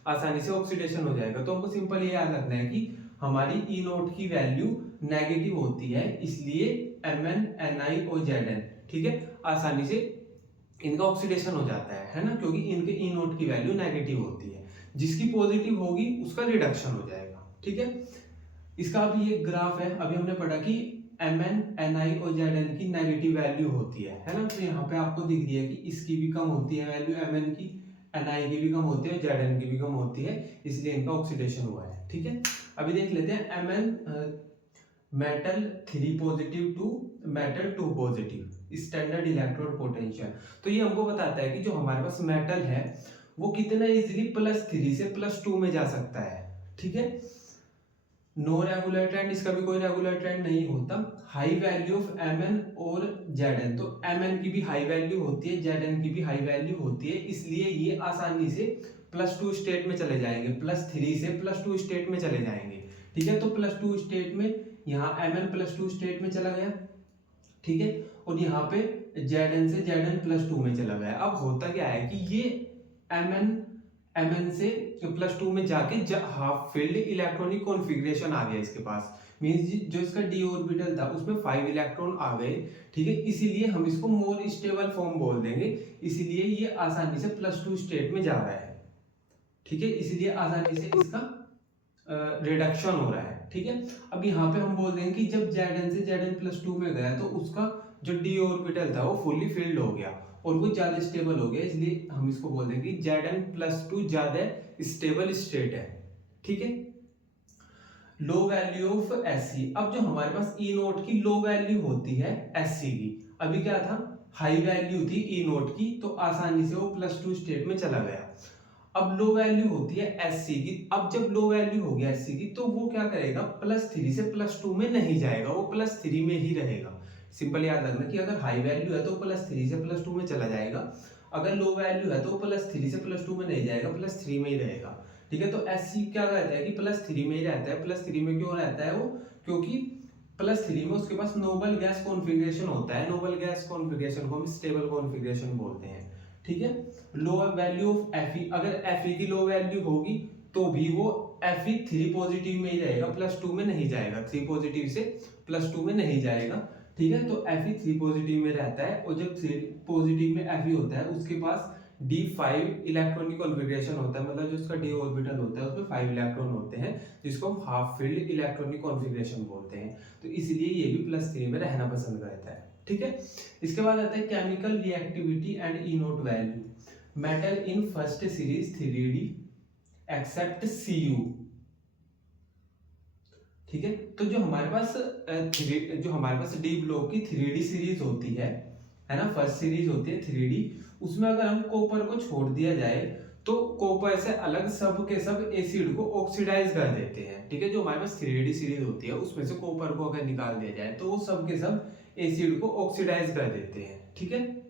आसानी से ऑक्सीडेशन हो जाएगा। तो हमको सिंपल ये याद रखना है कि हमारी ई नोट की वैल्यू नेगेटिव होती है, इसलिए Mn Ni और Zn, ठीक है, आसानी से इनका ऑक्सीडेशन हो जाता है ना, क्योंकि इनके ई नोट की वैल्यू नेगेटिव होती है, जिसकी पॉजिटिव होगी उसका रिडक्शन हो जाएगा। ठीक है, इसका अभी एक ग्राफ है, अभी हमने पढ़ा कि Mn Ni और Zn की नेगेटिव वैल्यू होती है ना, तो यहाँ पे आपको दिख रही है कि इसकी भी कम होती है वैल्यू, Mn की, Ni की भी कम होती है, Zn की भी कम होती है, इसलिए इनका ऑक्सीडेशन हुआ है। ठीक है, अभी देख लेते हैं Mn metal 3 positive to metal 2 positive standard electrode potential. तो ये हमको बताता है कि जो हमारे पास मेटल है वो कितना इजीली +3 से +2 में जा सकता है। ठीक है, नो रेगुलर ट्रेंड, इसका भी कोई रेगुलर ट्रेंड नहीं होता। हाई वैल्यू ऑफ Mn और Zn, तो Mn की भी हाई वैल्यू होती है, Zn की भी हाई वैल्यू होती है, इसलिए ये आसानी से +2 स्टेट में चले जाएंगे, +3 से +2 स्टेट में चले जाएंगे। ठीक है, तो +2 स्टेट में यहाँ Mn+2 स्टेट में चला गया। ठीक है, और यहाँ पे Zn से Zn+2 में चला गया। अब होता क्या है कि ये Mn Mn से +2 में जाके हाफ फील्ड इलेक्ट्रॉनिक कॉन्फ़िगरेशन आ गया इसके पास, मींस जो इसका d ऑर्बिटल था उसमें 5 इलेक्ट्रॉन आ गए, ठीक है। इसीलिए हम इसको मोर स्टेबल फॉर्म बोल देंगे, इसीलिए ये आसानी से +2 स्टेट में जा रहा है, ठीक है। इसीलिए आसानी से इसका रिडक्शन हो रहा है, ठीक है। अब यहाँ पे हम बोल देंगे कि जब Zn से Zn+2 में गया तो उसका जो d ऑर्बिटल था वो फुल्ली फिल्ड हो गया और वो ज्यादा स्टेबल हो गया, इसलिए हम इसको बोल देंगे कि Zn+2 ज्यादा स्टेबल स्टेट है, ठीक है। लो वैल्यू ऑफ Sc, अब जो हमारे पास E नोट की लो वैल्यू होती है Sc की, अभी क्या था हाई वैल्यू थी E नोट की, तो आसानी से वो +2 स्टेट में चला गया। अब लो वैल्यू होती है Sc की, अब जब लो वैल्यू हो गया Sc की तो वो क्या करेगा, +3 से +2 में नहीं जाएगा, वो +3 में ही रहेगा। सिंपल याद रखना कि अगर हाई वैल्यू है तो +3 से +2 में चला जाएगा, अगर लो वैल्यू है तो +3 से +2 में नहीं जाएगा, +3 में ही रहेगा, ठीक है। तो Sc क्या कहता है कि +3 में ही रहता है। +3 में क्यों रहता है वो, क्योंकि +3 में उसके पास नोबल गैस कॉन्फ़िगरेशन होता है, नोबल गैस कॉन्फ़िगरेशन को हम स्टेबल कॉन्फ़िगरेशन बोलते हैं, ठीक है। लो वैल्यू ऑफ Fe, अगर Fe की लो वैल्यू होगी तो भी वो Fe 3 पॉजिटिव में ही रहेगा, +2 में नहीं जाएगा, 3 पॉजिटिव से +2 में नहीं जाएगा, ठीक है। तो Fe 3 पॉजिटिव में रहता है और जब 3 पॉजिटिव में Fe होता है उसके पास d5 इलेक्ट्रॉनिक कॉन्फ़िगरेशन होता है, मतलब जो उसका d ऑर्बिटल होता है उसमें 5 इलेक्ट्रॉन होते हैं, जिसको हम हाफ फील्ड इलेक्ट्रॉनिक कॉन्फ़िगरेशन बोलते हैं। तो इसलिए ये भी +3 में रहना पसंद करता है, ठीक है। इसके बाद आता है chemical reactivity and E naught value, metal in first series 3d except Cu, ठीक है। तो जो हमारे पास डी ब्लॉक की 3d सीरीज होती है ना, फर्स्ट सीरीज होती है 3d, उसमें अगर हम कॉपर को छोड़ दिया जाए तो कॉपर से अलग सब के सब एसिड को ऑक्सीडाइज कर देते हैं, ठीक है। जो हमारे पास 3d सीरीज होती है उसमें से कॉपर को अगर निकाल दिया जाए तो वो सब के सब एसिड को ऑक्सीडाइज कर देते हैं, ठीक है।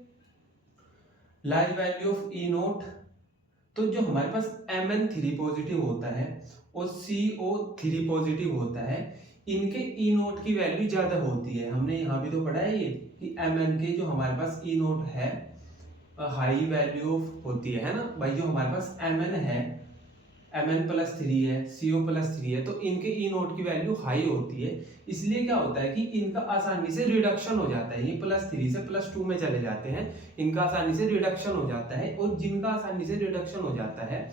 Large value of E note, तो जो हमारे पास Mn3 पॉजिटिव होता है और CO3 पॉजिटिव होता है, इनके E नोट की वैल्यू ज्यादा होती है। हमने यहाँ भी तो पढ़ा है ये कि Mn के जो हमारे पास E नोट है हाई वैल्यू होती है ना भाई, जो हमारे पास Mn है, Mn+3 है, CO+3 है, तो इनके E नोट की वैल्यू हाई होती है, इसलिए क्या होता है कि इनका आसानी से रिडक्शन हो जाता है, ये +3 से +2 में चले जाते हैं, इनका आसानी से रिडक्शन हो जाता है, और जिनका आसानी से रिडक्शन हो जाता है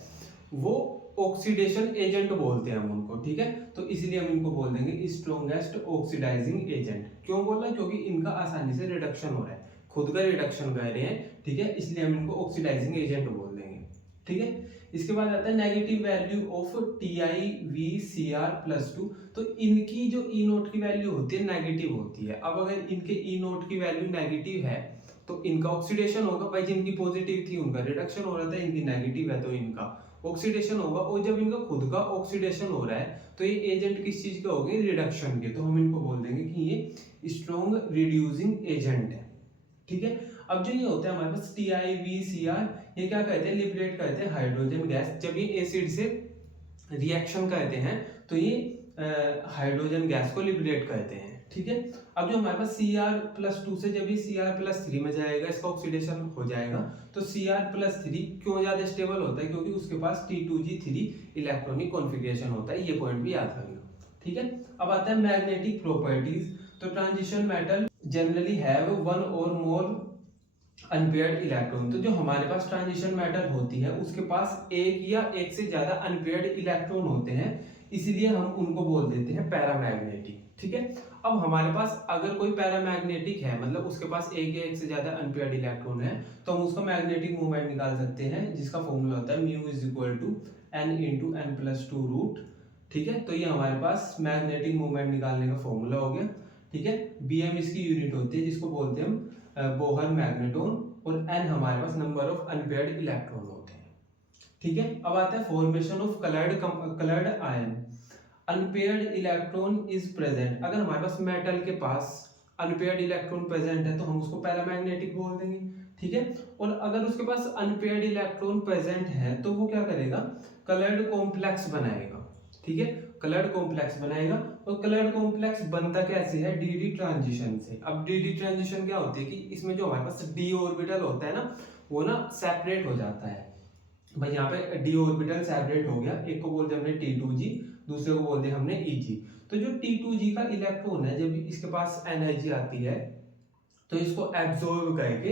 वो ऑक्सीडेशन एजेंट बोलते हैं हम उनको, ठीक है। तो इसलिए हम इनको बोल देंगे स्ट्रॉन्गेस्ट ऑक्सीडाइजिंग एजेंट। क्यों बोल रहा है, क्योंकि इनका आसानी से रिडक्शन हो रहा है, खुद का रिडक्शन कर रहे हैं, ठीक है, इसलिए हम इनको ऑक्सीडाइजिंग एजेंट बोल देंगे, ठीक है। इसके बाद आता है नेगेटिव वैल्यू ऑफ TiVCr+2, तो इनकी जो E नोट की वैल्यू होती है नेगेटिव होती है। अब अगर इनके E नोट की वैल्यू नेगेटिव है तो इनका ऑक्सीडेशन होगा, भाई जिनकी पॉजिटिव थी उनका रिडक्शन हो रहा था, इनकी नेगेटिव है तो इनका ऑक्सीडेशन होगा, और जब इनका खुद का ऑक्सीडेशन हो रहा है तो ये एजेंट किस चीज के हो गए, रिडक्शन के, तो हम इनको बोल देंगे कि ये स्ट्रॉन्ग रिड्यूसिंग एजेंट है, ठीक है। अब जो ये होता है हमारे पास TiVCr, ये क्या कहते हैं, लिबरेट करते हैं हाइड्रोजन गैस, जब ये एसिड से रिएक्शन करते हैं तो ये हाइड्रोजन गैस को लिबरेट करते हैं, ठीक है। अब जो हमारे पास Cr+2 से जब ये Cr+3 में जाएगा, इसका ऑक्सीडेशन हो जाएगा, तो Cr+3 क्यों ज्यादा स्टेबल होता है, क्योंकि उसके पास T2G3 इलेक्ट्रॉनिक कॉन्फ़िगरेशन होता है, ये पॉइंट भी याद रखना, ठीक है। अब आता है मैग्नेटिक प्रॉपर्टीज, तो transition metal generally have one और मोर अनपेयर्ड इलेक्ट्रॉन, तो जो हमारे पास ट्रांजिशन मेटल होती है उसके पास एक या एक से ज्यादा अनपेयर्ड इलेक्ट्रॉन होते हैं, इसलिए हम उनको बोल देते हैं पैरामैग्नेटिक, ठीक है। अब हमारे पास अगर कोई पैरामैग्नेटिक है, मतलब उसके पास एक या एक से ज्यादा अनपेयर्ड इलेक्ट्रॉन है, तो हम उसका मैग्नेटिक मूवमेंट निकाल सकते हैं, जिसका फॉर्मूला होता है μ=n×n+2 ठीक है। तो ये हमारे पास मैग्नेटिक मूवमेंट निकालने का फॉर्मूला हो गया, ठीक है। Bm इसकी यूनिट होती है जिसको बोलते हैं हम बोहर मैग्नेटोन, और n हमारे पास नंबर ऑफ अनपेयर्ड इलेक्ट्रॉन होते हैं, ठीक है। अब आता है formation of coloured ion, unpaired electron is present, अगर हमारे पास मेटल के पास अनपेयर्ड इलेक्ट्रॉन प्रेजेंट है तो हम उसको पैरामैग्नेटिक बोल देंगे, ठीक है। और अगर उसके पास अनपेयर्ड इलेक्ट्रॉन प्रेजेंट है तो वो क्या करेगा, कलर्ड कॉम्प्लेक्स बनाएगा, ठीक है, कलर्ड कॉम्प्लेक्स बनाएगा। और कलर्ड कॉम्प्लेक्स बनता कैसे है, डी ट्रांजिशन से। अब डी ट्रांजिशन क्या होती है कि इसमें जो हमारे पास d ऑर्बिटल होता है ना, वो ना सेपरेट हो जाता है, भाई यहाँ पे डी ऑर्बिटल सेपरेट हो गया, एक को बोलते हमने T2G, दूसरे को बोलते हमने Eg। तो जो T2G का इलेक्ट्रॉन है, जब इसके पास एनर्जी आती है तो इसको एब्जॉर्ब करके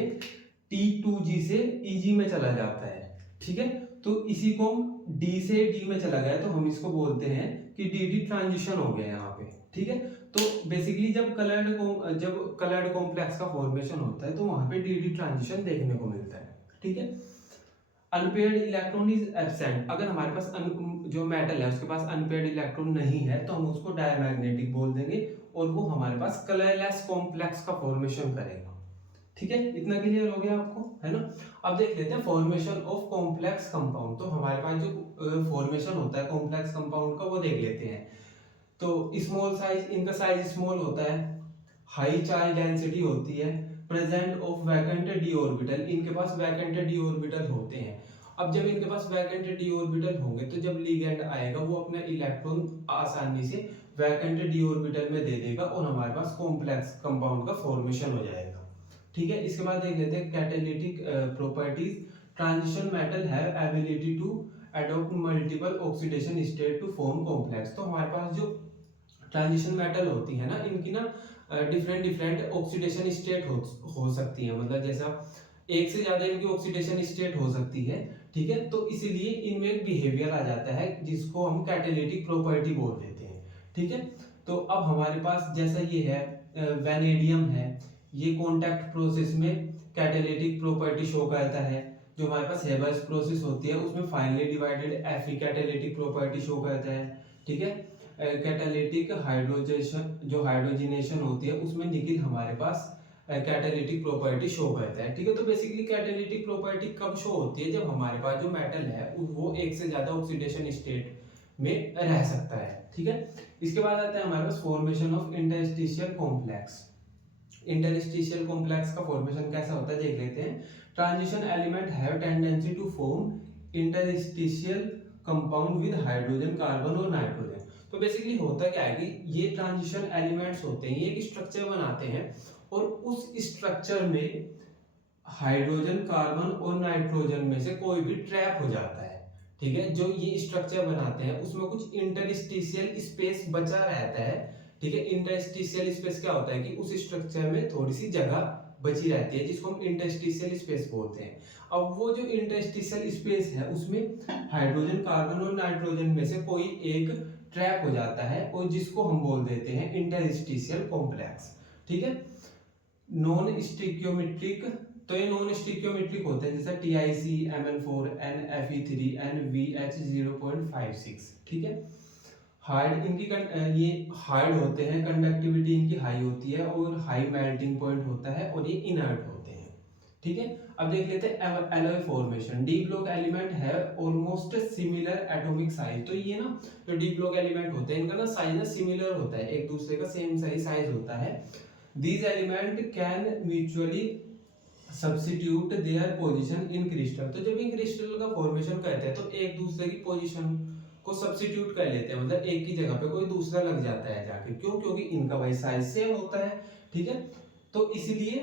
T2G से Eg में चला जाता है, ठीक है। तो इसी को हम D से D में चला गया तो हम इसको बोलते हैं कि DD ट्रांजिशन हो गया यहाँ पे, ठीक है। तो बेसिकली जब कलर्ड कॉम्प्लेक्स का फॉर्मेशन होता है तो वहां पे DD ट्रांजिशन देखने को मिलता है, ठीक है। अनपेयर्ड इलेक्ट्रॉन इज एब्सेंट, अगर हमारे पास जो मेटल है उसके पास अनपेयर्ड इलेक्ट्रॉन नहीं है तो हम उसको डायमैग्नेटिक बोल देंगे और वो हमारे पास कलरलेस कॉम्प्लेक्स का फॉर्मेशन करेगा, ठीक है। इतना क्लियर हो गया आपको, है ना। अब देख लेते हैं फॉर्मेशन ऑफ कॉम्प्लेक्स कंपाउंड। तो हमारे पास जो फॉर्मेशन होता है कॉम्प्लेक्स कंपाउंड का वो देख लेते हैं। तो स्मॉल साइज, इनका साइज स्मॉल होता है, हाई चार्ज डेंसिटी होती है, present of vacant D orbital, इनके पास वैकेंट डी ऑर्बिटल होते हैं। अब जब इनके पास वैकेंट डी ऑर्बिटल होंगे तो जब लिगेंड आएगा वो अपना इलेक्ट्रॉन आसानी से वैकेंट डी ऑर्बिटल में दे देगा और हमारे पास कॉम्प्लेक्स कंपाउंड का फॉर्मेशन हो जाएगा, ठीक है। इसके बाद देख लेते हैं catalytic properties. Transition metal have ability to adopt multiple oxidation state to form complex. तो हमारे पास जो ट्रांजिशन मेटल होती है ना, इनकी ना डिफरेंट ऑक्सीडेशन स्टेट हो सकती है, मतलब जैसा एक से ज्यादा इनकी ऑक्सीडेशन स्टेट हो सकती है, ठीक है। तो इसीलिए इनमें एक बिहेवियर आ जाता है जिसको हम कैटालिटिक प्रॉपर्टी बोल देते हैं, ठीक है। तो अब हमारे पास जैसा ये है वैनेडियम है, ये कॉन्टैक्ट प्रोसेस में कैटालिटिक प्रॉपर्टी शो करता है। जो हमारे पास हेबर्स प्रोसेस होती है उसमें finally divided Fe catalytic property show करता है, ठीक है। कैटालिटिक हाइड्रोजनेशन होती है उसमें निकिल हमारे पास कैटालिटिक प्रॉपर्टी शो करता है, ठीक है। तो बेसिकली कैटालिटिक प्रॉपर्टी कब शो होती है, जब हमारे पास जो मेटल है वो एक से ज्यादा ऑक्सीडेशन स्टेट में रह सकता है, ठीक है। इसके बाद आता है हमारे पास formation of interstitial complex. Interstitial complex का फॉर्मेशन कैसा होता है देख लेते हैं। Transition element have tendency to form interstitial compound with hydrogen, carbon और नाइट्रोजन। तो बेसिकली होता क्या है कि ये ट्रांजिशन एलिमेंट्स होते हैं, ये एक स्ट्रक्चर बनाते हैं और उस स्ट्रक्चर में हाइड्रोजन, कार्बन और नाइट्रोजन में से कोई भी ट्रैप हो जाता है, ठीक है। जो ये स्ट्रक्चर बनाते हैं उसमें कुछ इंटरस्टिशियल स्पेस बचा रहता है, ठीक है। इंटरस्टिशियल स्पेस क्या होता है कि उस स्ट्रक्चर में थोड़ी सी जगह बची रहती है जिसको हम इंटरस्टिशियल स्पेस बोलते हैं। अब वो जो इंटरस्टिशियल स्पेस है उसमें हाइड्रोजन, कार्बन और नाइट्रोजन में से कोई एक ट्रैप हो जाता है और जिसको हम बोल देते हैं इंटरस्टिशियल कॉम्प्लेक्स, ठीक है। नॉन स्टिकियोमेट्रिक, तो ये नॉन स्टिकियोमेट्रिक होते हैं जैसे TIC, Mn4, NFe3, NVH0.56, ठीक है। हार्ड इनकी ये हार्ड होते हैं, कंडक्टिविटी इनकी हाई होती है और हाई मेल्टिंग पॉइंट होता है और ये इनर्ट होते हैं, ठीक है। अब देख लेते हैं alloy formation. D block element है ऑलमोस्ट सिमिलर एटॉमिक साइज। तो ये ना जो डी ब्लॉक एलिमेंट होते हैं इनका ना साइज ना सिमिलर होता है, एक दूसरे का सेम साइज होता है। These element can mutually substitute their position in crystal। तो जब इन क्रिस्टल का फॉर्मेशन करते हैं तो एक दूसरे की पोजीशन को सब्स्टिट्यूट कर लेते हैं, मतलब एक की जगह पे कोई दूसरा लग जाता है जाके, क्यों? क्योंकि इनका भाई साइज सेम होता है, ठीक है। तो इसलिए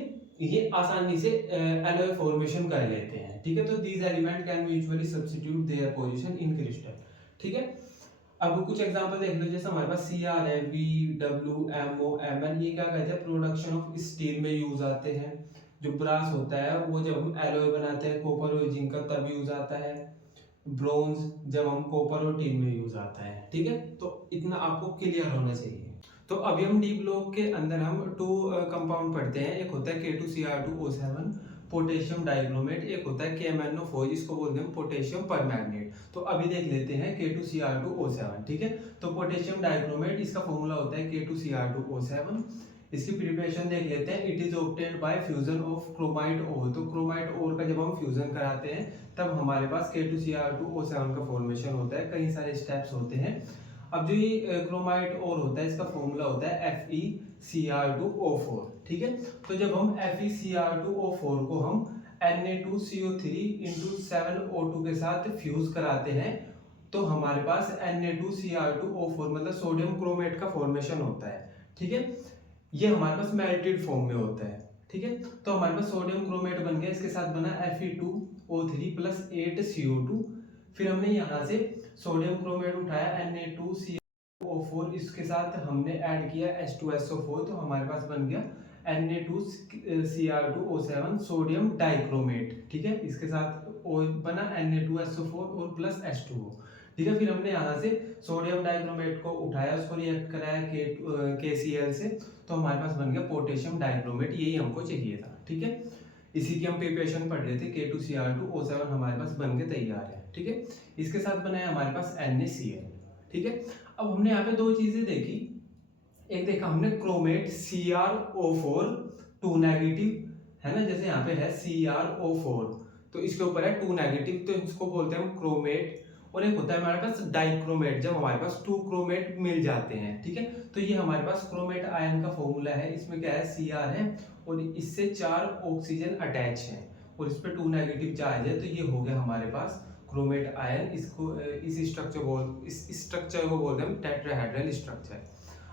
ये आसानी से एलॉय फॉर्मेशन कर लेते हैं, ठीक है। तो these element can mutually substitute their position in crystal, ठीक है। अब कुछ एग्जांपल देख लो, जैसे हमारे पास Cr है, VWMO Mn, ये क्या कहते हैं प्रोडक्शन ऑफ स्टील में यूज आते हैं। जो ब्रास होता है वो जब हम एलॉय बनाते हैं कॉपर और जिंक का तब यूज आता है। ब्रोंज जब हम कॉपर और टिन में यूज आता है, ठीक है। तो इतना आपको क्लियर होना चाहिए। तो अभी हम डी ब्लॉक के अंदर हम 2 कंपाउंड पढ़ते हैं, एक होता है K2Cr2O7 पोटेशियम डाइक्रोमेट, एक होता है KMnO4 जिसको बोलते हैं पोटेशियम परमैंगनेट। तो अभी देख लेते हैं K2Cr2O7, ठीक है। तो पोटेशियम डाइक्रोमेट इसका फॉर्मूला होता है K2Cr2O7। इसकी प्रिपरेशन देख लेते हैं। It is obtained by fusion of chromite ore. तो क्रोमाइट ओर का जब हम फ्यूजन कराते हैं तब हमारे पास K2Cr2O7 का फॉर्मेशन होता है, कई सारे स्टेप्स होते हैं। अब जो ये क्रोमाइट ओर होता है इसका फॉर्मूला होता है FeCr2O4, ठीक है। तो जब हम FeCr2O4 को हम Na2CO3 × 7O2 के साथ फ्यूज कराते हैं तो हमारे पास Na2Cr2O4 मतलब सोडियम क्रोमेट का फॉर्मेशन होता है, ठीक है। ये हमारे पास मेल्टेड फॉर्म में होता है, ठीक है। तो हमारे पास सोडियम क्रोमेट बन गया, इसके साथ बना Fe2 O3 प्लस 8 CO2। फिर हमने यहाँ से सोडियम क्रोमेट उठाया Na2CO4, इसके साथ हमने ऐड किया H2SO4, तो हमारे पास बन गया Na2Cr2O7 सोडियम डाइक्रोमेट। ठीक है, इसके साथ O बना Na2SO4 और प्लस H2O। ठीक है, फिर हमने यहाँ से सोडियम डाइक्रोमेट को उठाया, उसको रिएक्ट कराया KCl से, तो हमारे पास बन गया पोटेशियम डाइक्रोमेट। यही हमको चाहिए था। ठीक है, इसी की हम प्रिपरेशन पढ़ रहे थे। K2Cr2O7 हमारे पास बन के तैयार है। ठीक है, इसके साथ बनाया हमारे पास NaCl। ठीक है, अब हमने यहाँ पे दो चीजें देखी। एक देखा हमने क्रोमेट CrO4 2 नेगेटिव है ना, जैसे यहाँ पे है CrO4, तो इसके ऊपर है 2 नेगेटिव, तो इसको बोलते हैं हम क्रोमेट। और एक होता है हमारे पास डाइक्रोमेट, जब हमारे पास 2 क्रोमेट मिल जाते हैं। ठीक है, तो ये हमारे पास क्रोमेट आयन का फॉर्मूला है। इसमें क्या है, Cr है और इससे 4 ऑक्सीजन अटैच है और इस पे 2 नेगेटिव चार्ज है, तो ये हो गया हमारे पास क्रोमेट आयन। इसको इस स्ट्रक्चर को बोलते हैं हम टेट्राहेड्रल स्ट्रक्चर।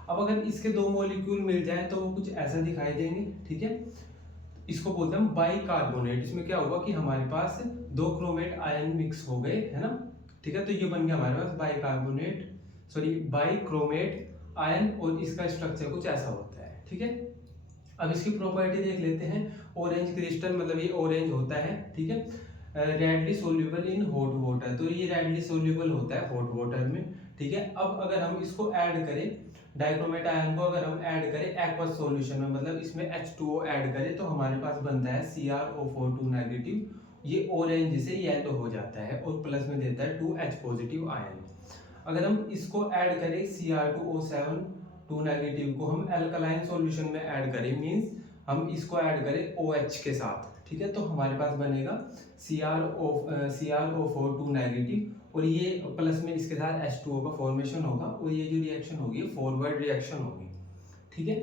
अब अगर इसके दो मॉलिक्यूल मिल जाए तो वो कुछ ऐसा दिखाई देंगे। ठीक है, इसको बोलते हैं हम बाइकार्बोनेट। इसमें क्या होगा कि हमारे पास दो क्रोमेट आयन मिक्स हो गए, है ना। ठीक है, तो ये बन गया हमारे पास बाइक्रोमेट आयन, और इसका स्ट्रक्चर कुछ ऐसा होता है। ठीक है, अब इसकी प्रॉपर्टी देख लेते हैं। ऑरेंज क्रिस्टल, मतलब ये ऑरेंज होता है। ठीक है, readily soluble in hot water, तो ये रेडली सोल्यूबल होता है हॉट वाटर में। ठीक है, अब अगर हम इसको ऐड करें, डाइक्रोमेट आयन को अगर हम ऐड करें एक्वस सॉल्यूशन में, मतलब इसमें H2O ऐड करें, तो हमारे पास बनता है CrO4 2 नेगेटिव। ये ऑरेंज से येलो हो जाता है और प्लस में देता है 2H पॉजिटिव आयन। अगर हम इसको ऐड करें Cr2O7 2 नेगेटिव को हम एल्कलाइन सॉल्यूशन में ऐड करें, मींस हम इसको ऐड करें OH के साथ। ठीक है, तो हमारे पास बनेगा CrO4 2 नेगेटिव, और ये प्लस में इसके साथ H2O का फॉर्मेशन होगा, और ये जो रिएक्शन होगी फॉरवर्ड रिएक्शन होगी। ठीक है,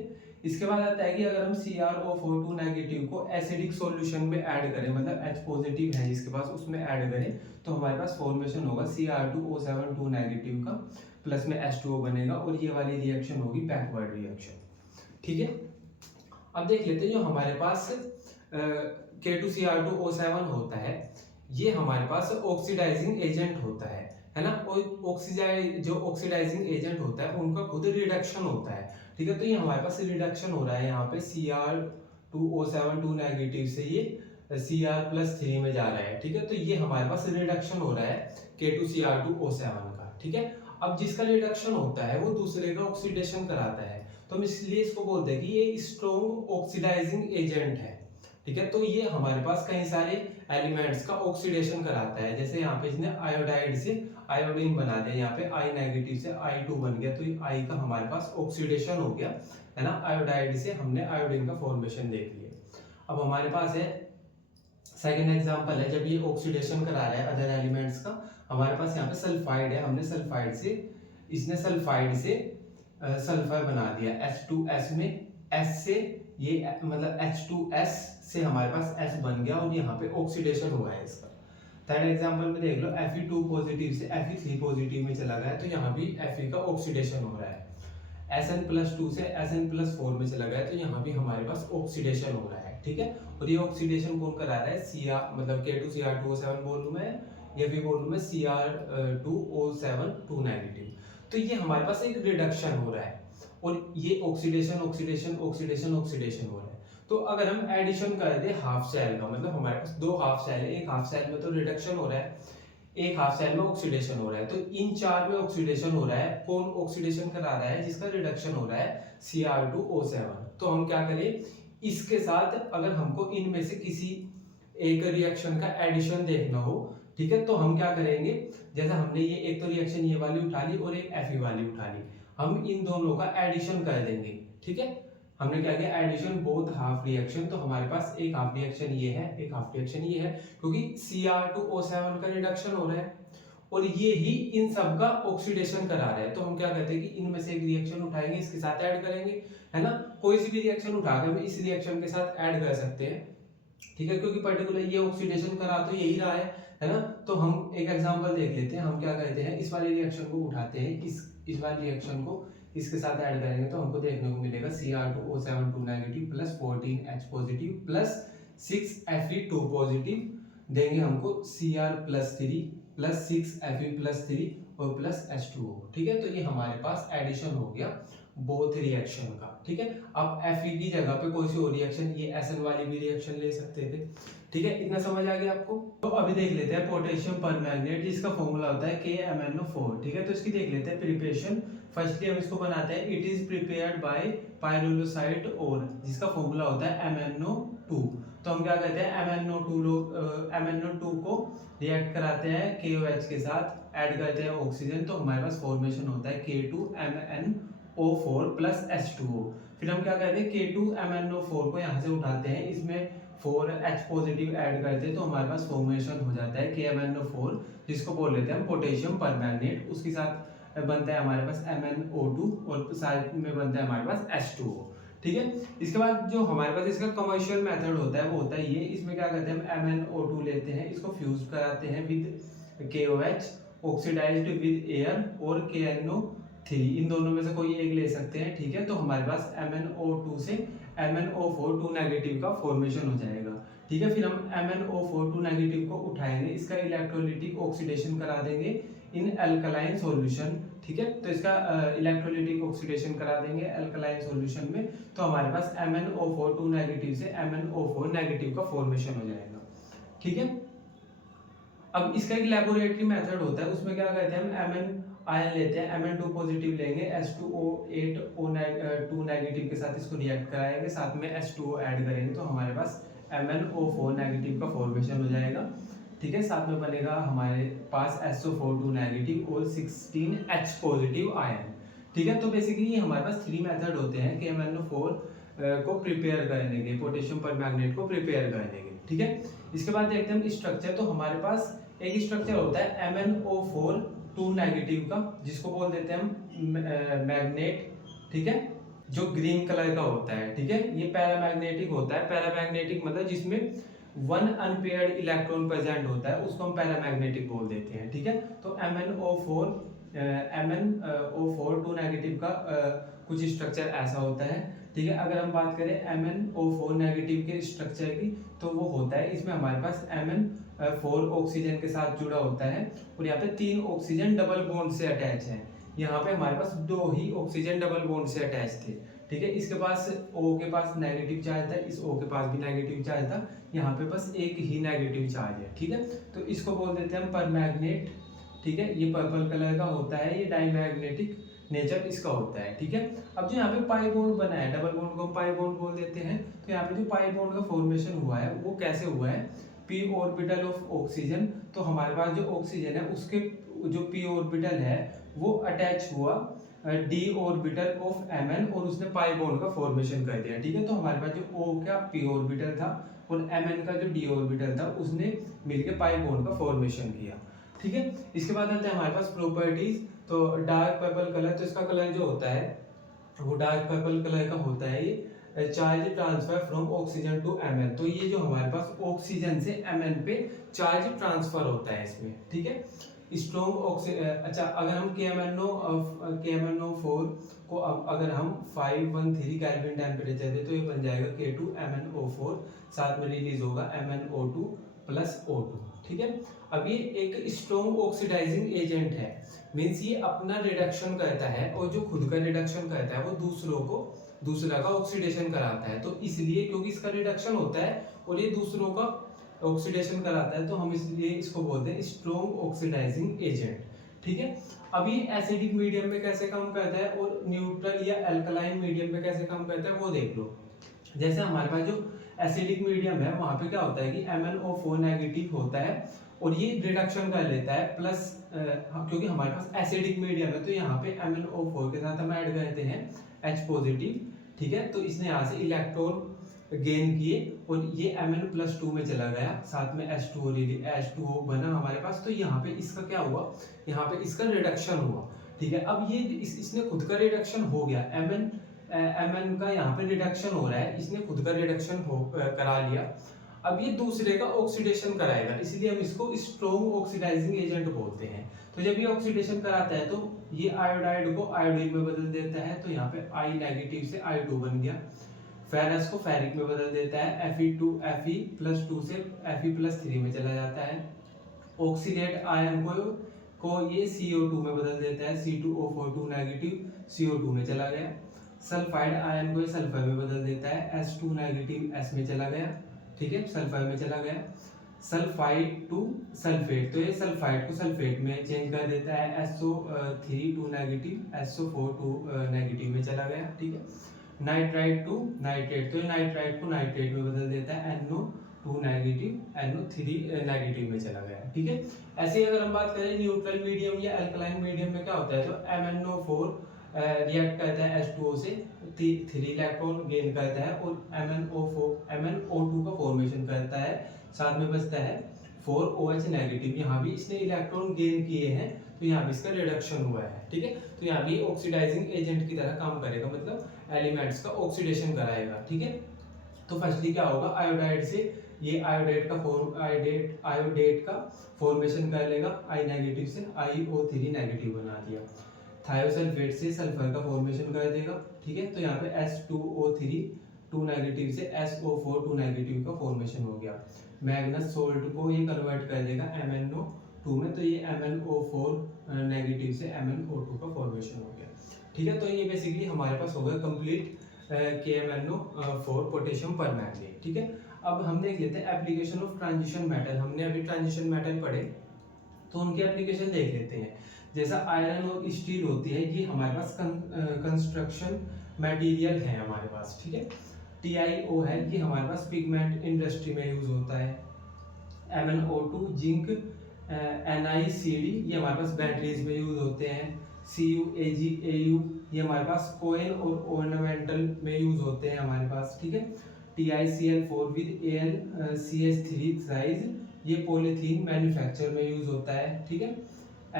इसके बाद आता है कि अगर हम CrO4 2 नेगेटिव को एसिडिक सॉल्यूशन में ऐड करें, मतलब H पॉजिटिव है जिसके पास, उसमें ऐड करें, तो हमारे पास फॉर्मेशन होगा Cr2O7 2 नेगेटिव का, प्लस में H2O बनेगा, और ये वाली रिएक्शन होगी बैकवर्ड रिएक्शन। ठीक है, अब देख लेते हैं जो हमारे पास K2Cr2O7 होता है, ये हमारे पास ऑक्सीडाइजिंग एजेंट होता है ना। और जो ऑक्सीडाइजिंग एजेंट होता है उनका खुद रिडक्शन होता है। ठीक है, तो ये हमारे पास रिडक्शन हो रहा है यहाँ पे Cr2O7 2 नेगेटिव से ये Cr+3 में जा रहा है। ठीक है, तो ये हमारे पास रिडक्शन हो रहा है K2Cr2O7 का। ठीक है, अब जिसका रिडक्शन होता है वो दूसरे का ऑक्सीडेशन कराता है, तो हम इसलिए इसको बोलते हैं कि ये स्ट्रॉन्ग ऑक्सीडाइजिंग एजेंट है। ठीक है, तो ये हमारे पास कई सारे एलिमेंट्स का ऑक्सीडेशन कराता है। जैसे यहाँ पे इसने आयोडाइड से आयोडीन बना दिया, यहाँ पे I नेगेटिव से I2 बन गया, तो ये I का हमारे पास ऑक्सीडेशन हो गया, है ना। आयोडाइड से हमने आयोडीन का फॉर्मेशन देख लिया। अब हमारे पास है सेकेंड एग्जाम्पल है, जब ये ऑक्सीडेशन करा रहा है अदर एलिमेंट्स का। हमारे पास यहाँ पे सल्फाइड है, हमने सल्फाइड से इसने सल्फाइड से सल्फर बना दिया H2S में, S से ये मतलब H2S से हमारे पास S बन गया, और यहाँ पे ऑक्सीडेशन हुआ है इसका। थर्ड एग्जांपल में देख लो, Fe2 पॉजिटिव से Fe3 पॉजिटिव में चला गया, तो यहाँ भी Fe का ऑक्सीडेशन हो रहा है। Sn+2 से Sn+4 में चला गया, तो यहाँ भी हमारे पास ऑक्सीडेशन हो रहा है। ठीक है, और ये ऑक्सीडेशन कौन करा रहा है, मतलब K2Cr2O7 बोल लूं मैं, या फिर बोल लूं मैं Cr2O7 2 नेगेटिव। तो ये हमारे पास एक रिडक्शन हो रहा है, और ये ऑक्सीडेशन ऑक्सीडेशन ऑक्सीडेशन ऑक्सीडेशन हो रहा है। तो अगर हम एडिशन कर दे हाफ सेल का, मतलब हमारे पास दो हाफ सेल है, एक हाफ सेल में तो रिडक्शन हो रहा है, एक हाफ सेल में ऑक्सीडेशन हो रहा है, तो इन चार में ऑक्सीडेशन हो रहा है। कौन ऑक्सीडेशन करा रहा है, जिसका रिडक्शन हो रहा है Cr2O7। तो हम क्या करें, इसके साथ अगर हमको इनमें से किसी एक रिएक्शन का एडिशन देखना हो, ठीक है, तो हम क्या करेंगे, जैसे हमने ये एक तो रिएक्शन ये वाली उठा ली और एक Fe वाली उठा ली, हम इन दोनों का एडिशन कर देंगे। ठीक है, हमने क्या किया, एडिशन बोथ हाफ रिएक्शन, तो हमारे पास एक हाफ रिएक्शन ये है, एक हाफ रिएक्शन ये है, क्योंकि Cr2O7 का रिडक्शन हो रहा है और ये ही इन सब का ऑक्सीडेशन करा रहा है। तो हम क्या कहते हैं कि इनमें से एक रिएक्शन उठाएंगे, इसके साथ ऐड करेंगे, है ना। कोई सी भी रिएक्शन उठाकर हम इस रिएक्शन के साथ ऐड कर सकते हैं। ठीक है, क्योंकि पर्टिकुलर ये ऑक्सीडेशन करा तो यही रहा है ना। तो हम एक एग्जांपल देख लेते हैं। हम क्या कहते हैं, इस वाली रिएक्शन को उठाते हैं, इस वाली रिएक्शन को इसके साथ ऐड करेंगे, तो हमको देखने को मिलेगा Cr2O7 2 negative plus 14H positive plus 6Fe2 positive, देंगे हमको Cr+3 प्लस 6Fe+3 और प्लस H2O। ठीक है, तो ये हमारे पास एडिशन हो गया बोथ रिएक्शन का। ठीक है, अब Fe की जगह पे कोई सी और रिएक्शन, ये Sn वाली भी रिएक्शन ले सकते थे। ठीक है, इतना समझ आ गया आपको। तो अभी देख लेते हैं पोटेशियम परमैंगनेट, जिसका फॉर्मूला होता है KMnO4। ठीक है, तो इसकी देख लेते हैं प्रिपरेशन। फर्स्टली हम इसको बनाते हैं, इट इज प्रिपेयर्ड बाय पायरुलोसाइट और जिसका फॉर्मूला होता है MnO2। तो हम क्या कहते हैं, MnO2 को रिएक्ट कराते हैं KOH के साथ, ऐड करते हैं ऑक्सीजन, तो हमारे पास फॉर्मेशन होता है K2MnO4 प्लस H2O। फिर हम क्या कहते हैं, K2MnO4 को यहाँ से उठाते हैं, इसमें 4H पॉजिटिव ऐड करते हैं, तो हमारे पास फॉर्मेशन हो जाता है KMnO4, जिसको बोल लेते हैं हम पोटेशियम परमैंगनेट। उसके साथ बनता है हमारे पास MnO2 और साथ में बनता है हमारे पास H2O। ठीक है, इसके बाद जो हमारे पास इसका कमर्शियल मेथड होता है वो होता है ये। इसमें क्या करते हैं, हम MnO2 लेते हैं, इसको फ्यूज कराते हैं with KOH, oxidized with air और KNO3, इन दोनों में से कोई एक ले सकते हैं। ठीक है, तो हमारे पास MnO2 से MnO4 2 नेगेटिव का फॉर्मेशन हो जाएगा। ठीक है, फिर हम MnO4 2 नेगेटिव को उठाएंगे, इसका इलेक्ट्रोलिटिक ऑक्सीडेशन करा देंगे इन अल्कलाइन सॉल्यूशन। ठीक है, तो इसका इलेक्ट्रोलिटिक ऑक्सीडेशन करा देंगे अल्कलाइन सॉल्यूशन में, तो हमारे पास MnO4 2 नेगेटिव से MnO4 नेगेटिव का फॉर्मेशन हो जाएगा। ठीक है, अब इसका एक लैबोरेटरी मेथड होता है, उसमें क्या करते हैं, हम Mn आयन लेते हैं, Mn2 पॉजिटिव लेंगे, H2O8O2 नेगेटिव के साथ इसको रिएक्ट कराएंगे, साथ में H2O ऐड करेंगे, तो हमारे पास MnO4 नेगेटिव का फॉर्मेशन हो जाएगा। ठीक है, साथ में बनेगा हमारे पास SO4 नेगेटिव और 16H पॉजिटिव आयन। ठीक है, तो बेसिकली ये हमारे पास 3 मेथड होते हैं KMnO4 को प्रिपेयर करने के, पोटेशियम परमैंगनेट को प्रिपेयर करने के। ठीक है, इसके बाद देखते हैं स्ट्रक्चर। तो हमारे पास एक स्ट्रक्चर होता है MnO4 2 नेगेटिव का, जिसको बोल देते हैं हम मैग्नेट। ठीक है, जो ग्रीन कलर का होता है। ठीक है, ये पैरामैग्नेटिक होता है। पैरामैग्नेटिक मतलब जिसमें 1 अनपेयर्ड इलेक्ट्रॉन प्रेजेंट होता है, उसको हम पैरामैग्नेटिक बोल देते हैं। ठीक है, तो MnO4 2 नेगेटिव का कुछ स्ट्रक्चर ऐसा होता है। ठीक है, अगर हम बात करें MnO4 नेगेटिव के स्ट्रक्चर की, तो वो होता है, इसमें हमारे पास Mn4 ऑक्सीजन के साथ जुड़ा होता है और यहाँ पे 3 ऑक्सीजन डबल बॉन्ड से अटैच है। यहाँ पे हमारे पास 2 ही ऑक्सीजन डबल बॉन्ड से अटैच थे। ठीक है, इसके पास O के पास नेगेटिव चार्ज था, इस O के पास भी नेगेटिव चार्ज था, यहाँ पे बस एक ही नेगेटिव चार्ज है। ठीक है, तो इसको बोल देते हैं हम परमैग्नेट। ठीक है, ये पर्पल कलर का होता है, ये डाईमैग्नेटिक नेचर इसका होता है। ठीक है, अब जो यहाँ पे पाई बॉन्ड बना है, डबल बॉन्ड को पाई बॉन्ड बोल देते हैं, तो यहाँ पे जो पाई बॉन्ड का फॉर्मेशन हुआ है वो कैसे हुआ है, p ऑर्बिटल ऑफ ऑक्सीजन, तो हमारे पास जो ऑक्सीजन है उसके जो p ऑर्बिटल है वो अटैच हुआ d ऑर्बिटल ऑफ Mn और उसने पाई बॉन्ड का फॉर्मेशन कर दिया। ठीक है, तो हमारे पास जो O का p ऑर्बिटल था और Mn का जो d ऑर्बिटल था उसने मिलकर पाई बॉन्ड का फॉर्मेशन किया। ठीक है, इसके बाद आते हैं हमारे पास प्रॉपर्टीज। तो डार्क पर्पल कलर, तो इसका कलर जो होता है वो डार्क पर्पल कलर का होता है, ये charge transfer from oxygen to Mn। तो ये जो हमारे पास ऑक्सीजन से Mn पे चार्ज ट्रांसफर होता है इसमें। ठीक है, स्ट्रॉन्ग अच्छा, अगर हम KMnO4 को अगर हम 513 केल्विन टेम्परेचर दे तो ये बन जाएगा K2MnO4, साथ में रिलीज होगा MnO2 प्लस O2। ठीक है, अब ये एक स्ट्रॉन्ग ऑक्सीडाइजिंग एजेंट है, मींस ये अपना रिडक्शन करता है और जो खुद का रिडक्शन करता है वो दूसरा का ऑक्सीडेशन कराता है। तो इसलिए क्योंकि इसका रिडक्शन होता है और ये दूसरों का ऑक्सीडेशन कराता है, तो हम इसलिए इसको बोलते हैं स्ट्रॉन्ग ऑक्सीडाइजिंग एजेंट। ठीक है, अब ये एसिडिक मीडियम में कैसे काम करता है और न्यूट्रल या अल्कलाइन मीडियम में कैसे काम करता है वो देख लो। जैसे हमारे पास जो एसिडिक मीडियम है वहां पे क्या होता है कि MnO4 नेगेटिव होता है और ये रिडक्शन कर लेता है प्लस, क्योंकि हमारे पास एसिडिक मीडियम है तो यहाँ पे MnO4 के साथ हम ऐड करते हैं H पॉजिटिव। ठीक है, तो इसने यहाँ से इलेक्ट्रॉन गेन किए और ये Mn+2 में चला गया, साथ में H2O बना हमारे पास, तो यहाँ पे इसका क्या हुआ, यहाँ पे इसका रिडक्शन हुआ। ठीक है, अब ये इसने खुद का रिडक्शन हो गया, Mn का यहाँ पे रिडक्शन हो रहा है, इसने खुद का रिडक्शन करा लिया। अब ये दूसरे का ऑक्सीडेशन कराएगा, इसलिए हम इसको स्ट्रॉन्ग ऑक्सीडाइजिंग एजेंट बोलते हैं। तो जब ये ऑक्सीडेशन कराता है तो ये आयोडाइड को आयोडीन में बदल देता है, तो यहाँ पे I नेगेटिव से I2 बन गया। फेरस को फेरिक में बदल देता है, Fe+2 से Fe+3 में चला जाता है। ऑक्सीडेट आयन को ये CO2 में बदल देता है, C2O4 नेगेटिव CO2 में चला गया। सल्फाइड आयन को ये सल्फर में बदल देता है, H2 नेगेटिव S में चला गया, ठीक है, सल्फर में चला गया। सल्फाइड टू सल्फेट, तो ये सल्फाइड को सल्फेट में चेंज कर देता है, SO3 नेगेटिव SO4 नेगेटिव में चला गया, ठीक है। नाइट्राइट टू नाइट्रेट, तो ये नाइट्राइट को नाइट्रेट में बदल देता है, NO2 नेगेटिव NO3 नेगेटिव में चला गया, ठीक है। ऐसे ही अगर हम बात करें न्यूट्रल मीडियम या अल्कलाइन मीडियम में क्या होता है, तो MnO4 रिएक्ट करता है H2O से, 3 इलेक्ट्रॉन गेन करता है और MnO2 का फॉर्मेशन करता है, साथ में बचता है 4OH नेगेटिव। यहाँ भी इसने इलेक्ट्रॉन गेन किए हैं, तो यहाँ भी इसका रिडक्शन हुआ है, ठीक है। तो यहाँ भी ऑक्सीडाइजिंग एजेंट की तरह काम करेगा, मतलब एलिमेंट्स का ऑक्सीडेशन कराएगा, ठीक है। तो फर्स्टली क्या होगा, आयोडाइड से ये आयोडेट का फॉर्मेशन कर लेगा, I नेगेटिव से IO3 नेगेटिव बना दिया। थायोसल्फेट से सल्फर का फॉर्मेशन कर देगा, ठीक है। तो यहाँ पे H2O3 2 नेगेटिव से SO4 2 नेगेटिव का फॉर्मेशन हो गया। मैग्नस सोल्ट को ये कन्वर्ट कर देगा MnO2 में, तो ये MnO4 नेगेटिव से MnO2 का फॉर्मेशन हो गया, ठीक है। तो ये बेसिकली हमारे पास होगा कंप्लीट KMnO4 पोटेशियम परमैंगनेट, ठीक है। अब हम देख लेते हैं एप्लीकेशन ऑफ ट्रांजिशन मेटल। हमने अभी ट्रांजिशन मेटल पढ़े, तो उनकी एप्लीकेशन देख लेते हैं। जैसा आयरन और स्टील होती है, ये हमारे पास कंस्ट्रक्शन मटेरियल है हमारे पास, ठीक है। TiO है, ये हमारे पास पिगमेंट इंडस्ट्री में यूज होता है। MnO2 जिंक, NiCd ये हमारे पास बैटरीज में यूज होते हैं। CuAgAu ये हमारे पास कोयल और ऑर्नामेंटल में यूज होते हैं हमारे पास, ठीक है। TiCl4 विद AlCH3 थ्राइज ये पॉलीथीन मैन्युफैक्चर में यूज होता है, ठीक है।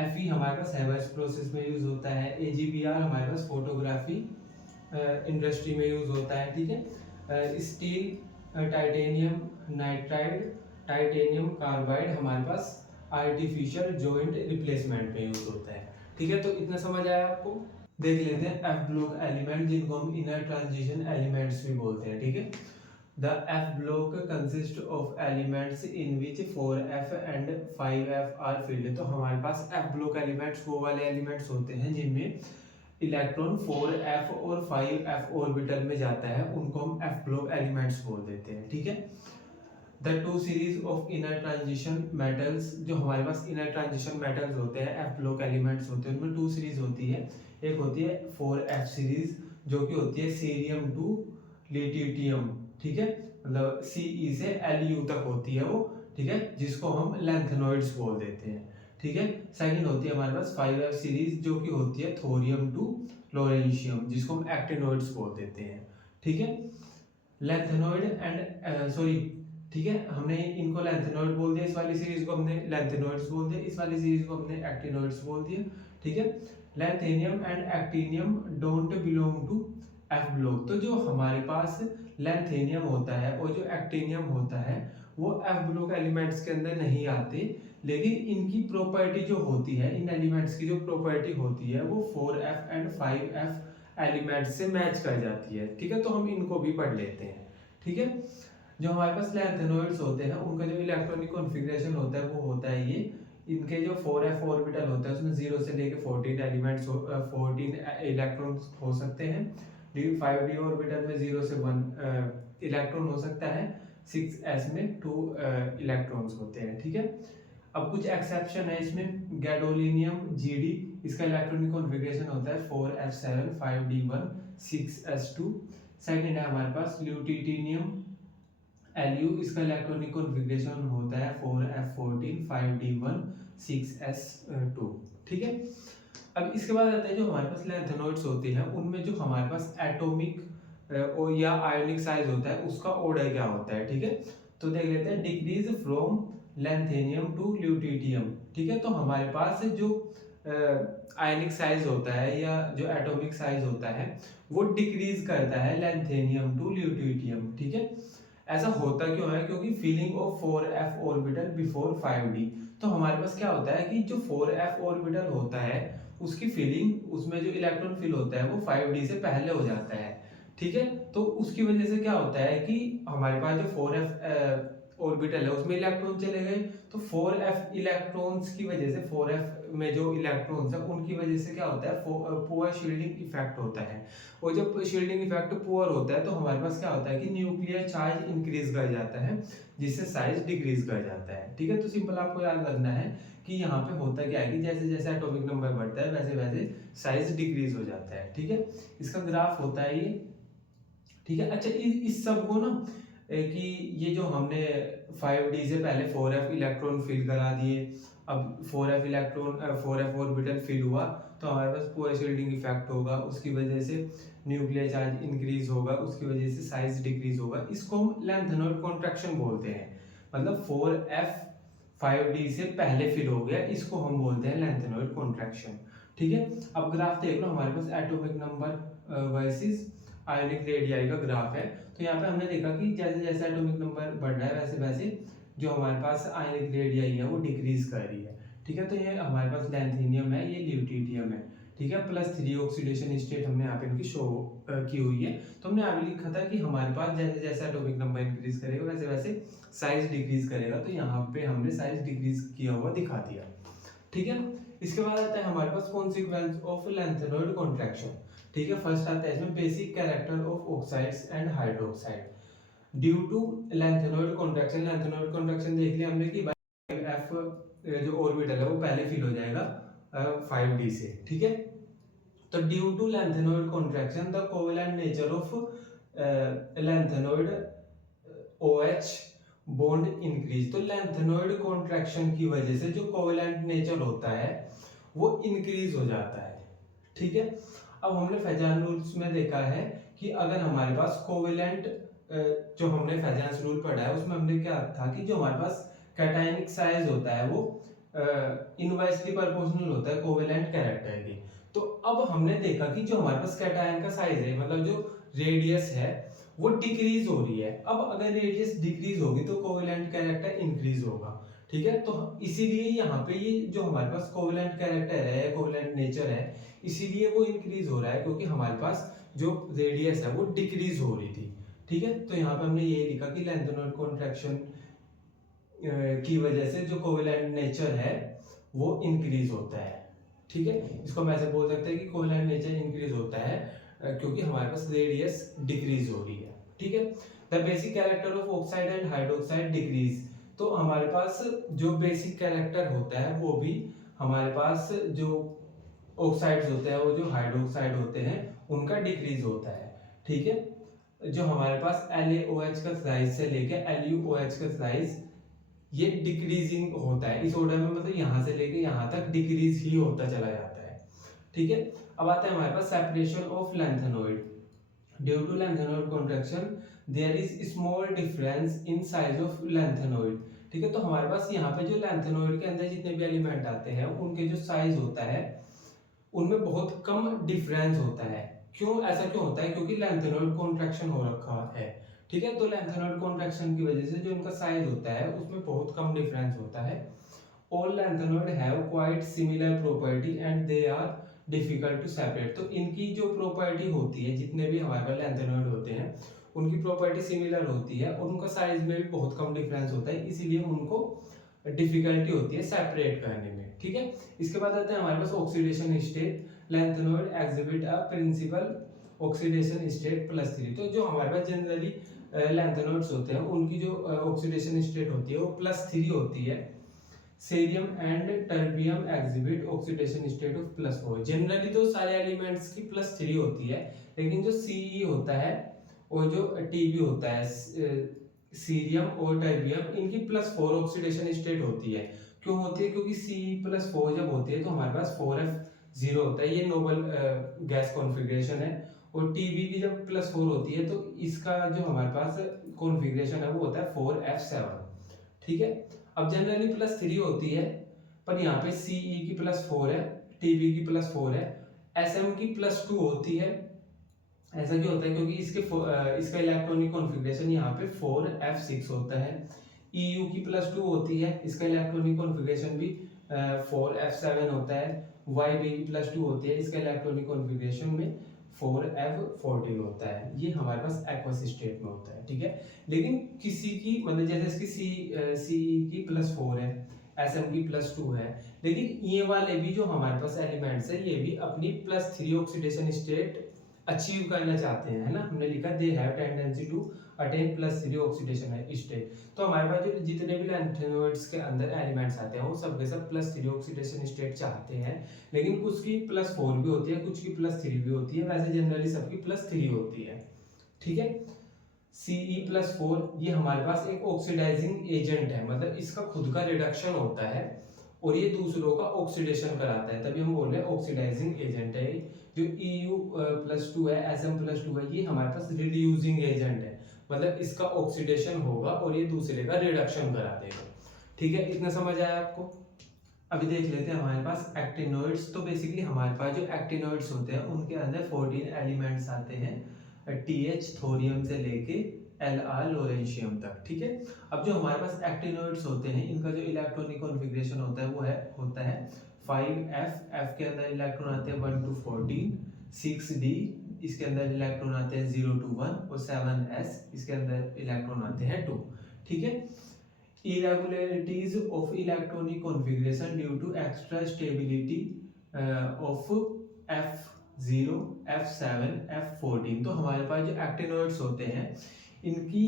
Fe हमारे पास हैवर्स प्रोसेस में यूज होता है। AgBr हमारे पास फोटोग्राफी इंडस्ट्री में यूज होता है, ठीक है। Steel, titanium nitride, titanium carbide हमारे पास आर्टिफिशियल जॉइंट रिप्लेसमेंट में यूज होता है, ठीक है। तो इतना समझ आया आपको। देख लेते हैं F ब्लॉक एलिमेंट, जिनको हम इनर ट्रांजिशन एलिमेंट्स भी बोलते हैं, ठीक है। The F block consists of elements in which 4F and 5F are filled। तो हमारे पास F block elements वो वाले elements होते हैं जिनमें इलेक्ट्रॉन 4F और 5F ऑर्बिटल में जाता है, उनको हम F block elements बोल देते हैं, ठीक है। The two series of inner transition metals, जो हमारे पास inner transition metals होते हैं, F block elements होते हैं, उनमें 2 सीरीज होती है। एक होती है 4F सीरीज, जो कि होती है सीरियम टू लिथियम, ठीक है, मतलब Ce से Lu तक होती है वो, ठीक है, जिसको हम लैंथेनॉइड्स बोल देते हैं, ठीक है। सेकंड होती है हमारे पास 5F सीरीज, जो कि होती है थोरियम टू लॉरेंशियम, जिसको हम एक्टिनॉइड्स बोल देते हैं, ठीक है। लैंथेनॉइड एंड ठीक है, हमने इनको लैंथेनॉइड बोल दिया, इस वाली सीरीज को हमने लैंथेनॉइड्स बोल दिया, इस वाली सीरीज को हमने एक्टिनॉइड्स बोल दिया, ठीक है। Lanthanum and actinium don't belong to F block. तो जो हमारे पास लैंथेनियम होता है और जो एक्टिनियम होता है वो F ब्लॉक एलिमेंट्स के अंदर नहीं आते, लेकिन इनकी प्रॉपर्टी जो होती है, इन एलिमेंट्स की जो प्रॉपर्टी होती है वो 4F एंड 5F एलिमेंट्स से मैच कर जाती है, ठीक है। तो हम इनको भी पढ़ लेते हैं, ठीक है। जो हमारे पास लैंथेनॉइड्स होते हैं, उनका जो इलेक्ट्रॉनिक कॉन्फ़िगरेशन होता है वो होता है ये। इनके जो 4F ऑर्बिटल होता है उसमें 0 से लेके 14 इलेक्ट्रॉन्स हो सकते हैं। 5D ऑर्बिटल में 0 से 1 इलेक्ट्रॉन हो सकता है। 6s में 2 इलेक्ट्रॉन्स होते हैं, ठीक है। अब कुछ एक्सेप्शन है इसमें, गैडोलिनियम Gd, इसका इलेक्ट्रॉनिक कॉन्फ़िगरेशन होता है 4f7 5d1 6s2। सेकंड है हमारे पास ल्यूटिटिनियम Lu, इसका इलेक्ट्रॉनिक कॉन्फ़िगरेशन होता है 4f14 5d1 6s2, ठीक है। अब इसके बाद आते हैं जो हमारे पास लैंथेनॉइड्स होते हैं, उनमें जो हमारे पास एटॉमिक या आयोनिक साइज होता है उसका ऑर्डर क्या होता है, ठीक है। तो देख लेते हैं, डिक्रीज फ्रॉम लैंथेनियम टू ल्यूटिटियम, ठीक है। तो हमारे पास जो आयनिक साइज होता है या जो एटॉमिक साइज होता है वो डिक्रीज करता है लैंथेनियम टू ल्यूटिटियम, ठीक है। ऐसा होता क्यों है, क्योंकि filling of 4f orbital before 5d। तो हमारे पास क्या होता है कि जो 4f ऑर्बिटल होता है उसकी फिलिंग, उसमें जो इलेक्ट्रॉन फिल होता है वो 5d से पहले हो जाता है, ठीक है। तो उसकी वजह से क्या होता है कि हमारे पास जो 4f ऑर्बिटल है उसमें इलेक्ट्रॉन चले गए, तो 4f इलेक्ट्रॉन्स की वजह से 4f में जो इलेक्ट्रॉन्स है उनकी वजह से क्या होता है, पुअर शील्डिंग इफेक्ट होता है। और जब शील्डिंग इफेक्ट पुअर होता है तो हमारे पास क्या होता है कि न्यूक्लियर चार्ज इंक्रीज कर जाता है, जिससे साइज डिक्रीज कर जाता है। ठीक है, तो सिंपल आपको याद रखना है कि यहाँ पे होता क्या है कि जैसे जैसे एटॉमिक नंबर बढ़ता है वैसे वैसे साइज डिक्रीज हो जाता है। ठीक है, इसका ग्राफ होता है ये। ठीक है, अच्छा इस सब को ना कि ये जो हमने 5d से पहले 4f इलेक्ट्रॉन फिल करा दिए, अब 4f ऑर्बिटल फिल हुआ तो हमारे पास पुअर शील्डिंग इफेक्ट होगा, उसकी वजह से न्यूक्लियर चार्ज इंक्रीज होगा, उसकी वजह से साइज डिक्रीज होगा। इसको हम लैंथेनॉइड कॉन्ट्रैक्शन बोलते हैं। मतलब 4f 5d से पहले फिल हो गया, इसको हम बोलते हैं लैंथेनॉइड कॉन्ट्रैक्शन। ठीक है, अब ग्राफ देख लो, हमारे पास atomic number versus ionic radii का ग्राफ है। तो यहाँ पे हमने देखा कि जैसे जैसे एटॉमिक नंबर बढ़ रहा है वैसे वैसे जो हमारे पास आयोनिक रेडियाई है वो डिक्रीज कर रही है। ठीक है, तो ये हमारे पास लैंथेनियम है, ये ल्यूटियम है। ठीक है, +3 ऑक्सीडेशन स्टेट हमने यहाँ पे इनकी शो की हुई है। तो हमने यहाँ पे लिखा था कि हमारे पास जैसे जैसे एटॉमिक नंबर इंक्रीज करेगा वैसे वैसे साइज डिक्रीज करेगा, तो यहाँ पे हमने साइज डिक्रीज किया हुआ दिखा दिया। ठीक है, इसके बाद आता है हमारे पास कॉन्सिक्वेंस ऑफ लैंथेनॉइड कॉन्ट्रैक्शन। ठीक है, फर्स्ट आता है इसमें basic character of oxides and hydroxide due to lanthanoid contraction. Lanthanoid contraction देख लिया हमने कि एफ जो ऑर्बिटल है वो पहले फिल हो जाएगा 5d से। ठीक है, तो due to lanthanoid contraction the covalent nature of lanthanoid OH bond increase. तो लैंथेनॉइड कॉन्ट्रैक्शन की वजह से जो कोवेलेंट नेचर होता है वो इंक्रीज हो जाता है। ठीक है, अब हमने फेजान रूल्स में देखा है कि अगर हमारे पास कोवेलेंट जो हमने फेजान रूल पढ़ा है उसमें हमने क्या था कि जो हमारे पास कैटायनिक साइज होता है वो इनवर्सली प्रोपोर्शनल होता है कोवेलेंट कैरेक्टर की। तो अब हमने देखा कि जो हमारे पास कैटायन का साइज है, मतलब जो रेडियस है वो डिक्रीज हो रही है। अब अगर रेडियस डिक्रीज होगी तो कोवेलेंट कैरेक्टर इंक्रीज होगा। ठीक है, तो इसीलिए यहाँ पे ये जो हमारे पास कोवेलेंट कैरेक्टर है, कोवेलेंट नेचर है, इसीलिए वो इंक्रीज हो रहा है क्योंकि हमारे पास जो रेडियस है वो डिक्रीज हो रही थी। ठीक है, तो यहाँ पे हमने ये लिखा कि लैंथेनॉइड कॉन्ट्रैक्शन की वजह से जो कोवेलेंट नेचर है वो इंक्रीज होता है। ठीक है, इसको हम ऐसे बोल सकते हैं कि कोवेलेंट नेचर इंक्रीज होता है क्योंकि हमारे पास रेडियस डिक्रीज हो रही है। ठीक है, the basic character of oxide and hydroxide decrease. तो हमारे पास जो बेसिक कैरेक्टर होता है वो भी हमारे पास जो ऑक्साइड्स होते हैं वो जो हाइड्रोक्साइड होते हैं उनका डिक्रीज होता है। ठीक है, जो हमारे पास LaOH का साइज से लेके LuOH का साइज ये डिक्रीजिंग होता है इस ऑर्डर में, मतलब यहाँ से लेके यहाँ तक डिक्रीज ही होता चला जाता है। ठीक है, अब आता है हमारे पास separation of lanthanoid due to lanthanoid contraction there is small difference in size of lanthanoid. ठीक है, तो हमारे पास यहाँ पे जो लैंथेनॉइड के अंदर जितने भी एलिमेंट आते हैं उनके जो साइज होता है उनमें बहुत कम डिफरेंस होता है। क्यों ऐसा क्यों होता है? क्योंकि लैंथेनॉइड कॉन्ट्रैक्शन हो रखा है। ठीक है, तो लैंथेनॉइड कॉन्ट्रैक्शन की वजह से जो इनका साइज होता है उसमें बहुत कम डिफरेंस होता है। All lanthanoid have quite similar property and they are difficult to separate. तो इनकी जो प्रॉपर्टी होती है, जितने भी हमारे पास लैंथेनॉइड होते हैं उनकी प्रॉपर्टी सिमिलर होती है और उनका साइज में भी बहुत कम डिफरेंस होता है, इसीलिए उनको डिफिकल्टी होती है सेपरेट करने में। ठीक है, इसके बाद आता है हमारे पास oxidation state. Lanthanoid exhibit a principal oxidation state +3। तो जो हमारे पास जनरली लैंथेनॉइड्स होते हैं उनकी जो ऑक्सीडेशन स्टेट होती है वो +3 होती है। Cerium and terbium exhibit oxidation state of +4। Generally तो सारे एलिमेंट्स की +3 होती है, लेकिन जो Ce होता है और जो Tb होता है, सीरियम और टर्बियम, इनकी +4 ऑक्सीडेशन स्टेट होती है। क्यों होती है? क्योंकि Ce+4 जब होती है तो हमारे पास 4f0 होता है, ये नोबल गैस कॉन्फ़िगरेशन है। और Tb की जब +4 होती है तो इसका जो हमारे पास कॉन्फ़िगरेशन है वो होता है 4f7। ठीक है, अब जनरली +3 होती है, पर यहाँ पे Ce की +4 है, Tb की +4 है, Sm की +2 होती है। ऐसा क्यों होता है? क्योंकि इसका इलेक्ट्रॉनिक कॉन्फ़िगरेशन यहाँ पे 4f6 होता है। Eu की +2 होती है, इसका इलेक्ट्रॉनिक कॉन्फ़िगरेशन भी 4f7 होता है। Yb की +2 होती है, इसका इलेक्ट्रॉनिक कॉन्फ़िगरेशन में 4F14 होता है, ये हमारे पास एक्वस स्टेट में होता है, ठीक है। लेकिन किसी की मतलब जैसे इसकी सी की +4 है, SM की +2 है, लेकिन ये वाले भी जो हमारे पास एलिमेंट्स है ये भी अपनी +3 ऑक्सीडेशन स्टेट अचीव करना चाहते हैं, है ना। हमने लिखा they have tendency to attain +3 oxidation state. तो हमारे पास जो जितने भी लैंथेनोइड्स के अंदर एलिमेंट्स आते हैं वो सब के सब +3 ऑक्सीडेशन स्टेट चाहते हैं, लेकिन कुछ की +4 भी होती है, कुछ की +3 भी होती है, वैसे जनरली सबकी +3 होती है, ठीक है। Ce+4 ये हमारे पास एक ऑक्सीडाइजिंग एजेंट है, मतलब इसका खुद का रिडक्शन होता है और ये दूसरों का ऑक्सीडेशन कराता है, तभी हम बोल रहे हैं ऑक्सीडाइजिंग एजेंट है। जो Eu+2 है, Sm+2 है, ये हमारे पास रिड्यूसिंग एजेंट है, मतलब इसका ऑक्सीडेशन होगा और ये दूसरे का रिडक्शन करा देगा, ठीक है। इतना समझ आया आपको। अभी देख लेते हैं हमारे पास एक्टिनोइड्स। तो बेसिकली हमारे पास जो एक्टिनोइड्स होते हैं उनके अंदर 14 एलिमेंट्स आते हैं, TH थोरियम से लेके Lr लोरेंशियम तक, ठीक है। अब जो हमारे पास एक्टिनोइड्स होते हैं इनका जो इलेक्ट्रॉनिक कॉन्फ़िगरेशन होता है वो होता है 5F के अंदर इलेक्ट्रॉन आते हैं 1 to 14, 6D इसके अंदर इलेक्ट्रॉन आते हैं 0 to 1 और 7S इसके अंदर इलेक्ट्रॉन आते हैं 2, ठीक है। Irregularities of electronic configuration due to extra stability of F0, F7, F14। तो हमारे पास जो एक्टिनोइड्स होते हैं इनकी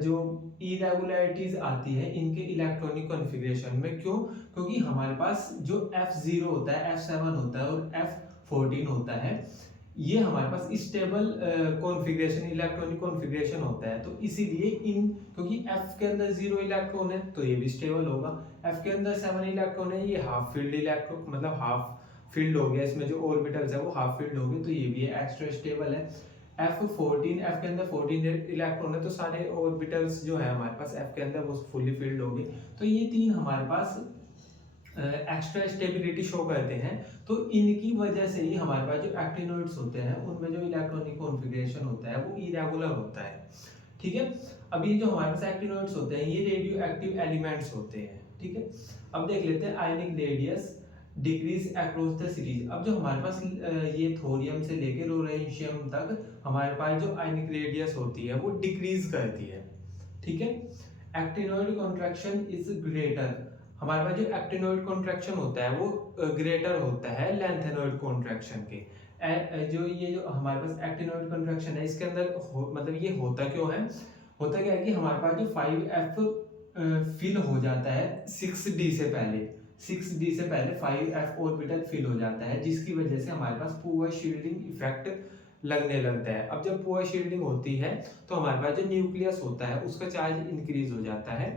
जो इरेगुलरिटीज आती है इनके इलेक्ट्रॉनिक कॉन्फ़िगरेशन में, क्यों? क्योंकि हमारे पास जो F0 होता है, F7 होता है और F14 होता है, ये हमारे पास स्टेबल कॉन्फ़िगरेशन इलेक्ट्रॉनिक कॉन्फ़िगरेशन होता है। तो इसीलिए इन क्योंकि F के अंदर 0 इलेक्ट्रॉन है तो ये भी स्टेबल होगा, F के अंदर 7 इलेक्ट्रॉन है, ये हाफ फील्ड इलेक्ट्रॉन मतलब हाफ फील्ड हो गया, इसमें जो ऑर्बिटल्स है वो हाफ फील्ड हो गए, तो ये भी है एक्स्ट्रा स्टेबल है। F14 F के अंदर 14 इलेक्ट्रॉन है तो सारे ऑर्बिटल्स जो है हमारे पास F के अंदर वो फुली फील्ड हो गए, तो ये तीन हमारे पास एक्स्ट्रा स्टेबिलिटी शो करते हैं। तो इनकी वजह से ही हमारे पास जो एक्टिनोइड्स होते हैं उनमें जो इलेक्ट्रॉनिक कॉन्फ़िगरेशन होता है वो इरेगुलर होता है, ठीक है। अब ये जो हमारे पास एक्टिनोइड्स होते हैं ये रेडियो एक्टिव एलिमेंट्स होते हैं, ठीक है। अब देख लेते हैं ionic radius decrease across the series. अब जो हमारे पास ये थोरियम से लेकर लोरेंशियम तक हमारे पास जो आयनिक रेडियस होती है वो डिक्रीज करती है, ठीक है। एक्टिनोइड कॉन्ट्रैक्शन इज ग्रेटर, हमारे पास जो एक्टिनोइड कॉन्ट्रैक्शन होता है वो ग्रेटर होता है लैंथेनोइड कॉन्ट्रैक्शन के। जो हमारे पास एक्टिनोइड कॉन्ट्रैक्शन है इसके अंदर मतलब ये होता क्यों है, होता क्या है कि हमारे पास जो 5F फिल हो जाता है 6D से पहले, 6D से पहले 5F ऑर्बिटल फिल हो जाता है, जिसकी वजह से हमारे पास पुअर शील्डिंग इफेक्ट लगने लगता है। अब जब पुअर शील्डिंग होती है तो हमारे पास जो न्यूक्लियस होता है उसका चार्ज इंक्रीज हो जाता है,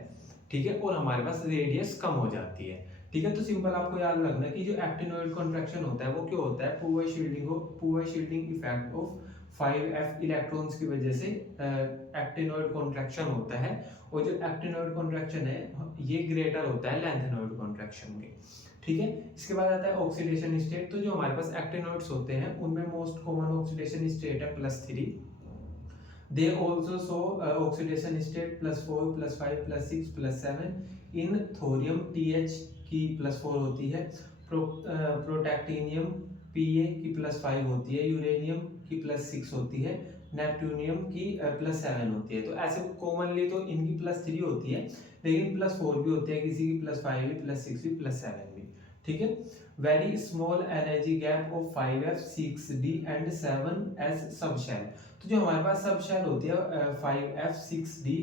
ठीक है, और हमारे पास रेडियस कम हो जाती है, ठीक है। तो सिंपल आपको याद रखना कि जो एक्टिनोइड कॉन्ट्रैक्शन होता है वो क्यों होता है, poor shielding effect of 5F electrons की वजह से एक्टिनोइड कॉन्ट्रैक्शन होता है, और जो एक्टिनोइड कॉन्ट्रैक्शन है ये ग्रेटर होता है लैंथेनोइड कॉन्ट्रैक्शन के, ठीक है। इसके बाद आता है ऑक्सीडेशन स्टेट। तो जो हमारे पास एक्टिनोइड्स होते हैं उनमें मोस्ट कॉमन ऑक्सीडेशन स्टेट है +3। They also show oxidation state +4, +5, +6, +7 in thorium TH की +4 होती है, प्रोटैक्टिनियम Pa की +5 होती है, यूरेनियम की +6 होती है, नेपट्यूनियम की +7 होती है। तो ऐसे कॉमनली तो इनकी +3 होती है, लेकिन +4 भी होती है, किसी की +5 भी, +6 भी, +7 भी, ठीक है। Very small energy gap of 5F, 6D and 7S सब शेल। तो जो हमारे पास सब शेल होती है 5F, 6D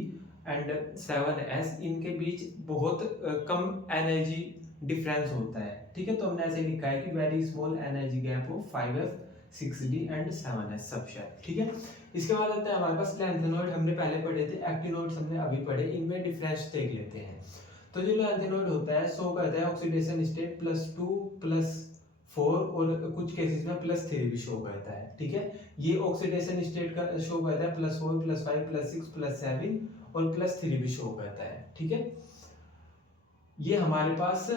एंड 7S, इनके बीच बहुत कम एनर्जी डिफरेंस होता है, ठीक है। तो हमने ऐसे लिखा है कि very small energy gap of 5F, 6D and 7S सब शेल, ठीक है। इसके बाद आता है हमारे पास लैंथेनोइड, हमने पहले पढ़े थे, एक्टिनोइड्स हमने अभी पढ़े, इनमें डिफरेंस देख लेते हैं। तो जो लैंथेनोइड होता है शो करता है ऑक्सीडेशन स्टेट +2, +4 और कुछ केसेस में +3 भी शो करता है, ठीक है। ये ऑक्सीडेशन स्टेट का शो करता है +4, +5, +6, +7 और +3 भी शो करता है, ठीक है। ये हमारे पास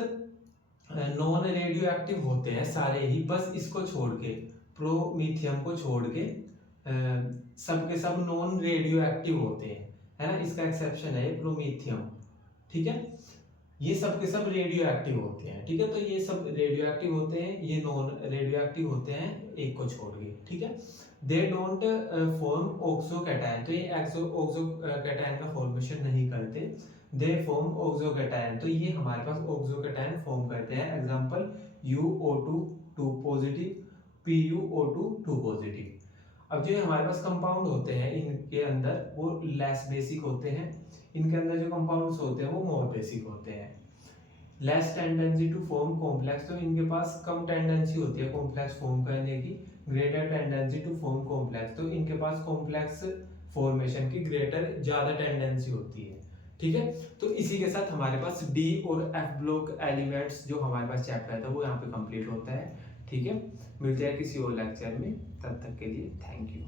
नॉन रेडियो एक्टिव होते हैं सारे ही, बस इसको छोड़ के, प्रोमीथियम को छोड़ के सब के सब नॉन रेडियो एक्टिव होते हैं, है ना। इसका एक्सेप्शन है प्रोमीथियम, ठीक है। ये सब के सब रेडियो एक्टिव होते हैं, ठीक है। तो ये सब रेडियो एक्टिव होते हैं, ये नॉन रेडियो एक्टिव होते हैं, एक को छोड़ के, ठीक है। They don't form oxo cation, तो ये ऑक्सो कैटायन का फॉर्मेशन नहीं करते। दे फॉर्म ऑक्सो कैटायन, तो ये हमारे पास ऑक्सो कैटायन फॉर्म करते हैं। Example UO2 2 positive, PuO2 2 positive. अब जो हमारे पास कंपाउंड होते हैं इनके अंदर वो लेस बेसिक होते हैं, इनके अंदर जो कंपाउंड्स होते हैं वो मोर बेसिक होते हैं। Less tendency to form complex, तो इनके पास कम टेंडेंसी होती है कॉम्प्लेक्स फॉर्म करने की। Greater tendency to form complex, तो इनके पास कॉम्प्लेक्स फॉर्मेशन की ग्रेटर ज्यादा टेंडेंसी होती है, ठीक है। तो इसी के साथ हमारे पास D और F ब्लॉक एलिमेंट्स जो हमारे पास चैप्टर था वो यहाँ पे कंप्लीट होता है, ठीक है। मिलते हैं किसी और लेक्चर में, तब तक के लिए थैंक यू।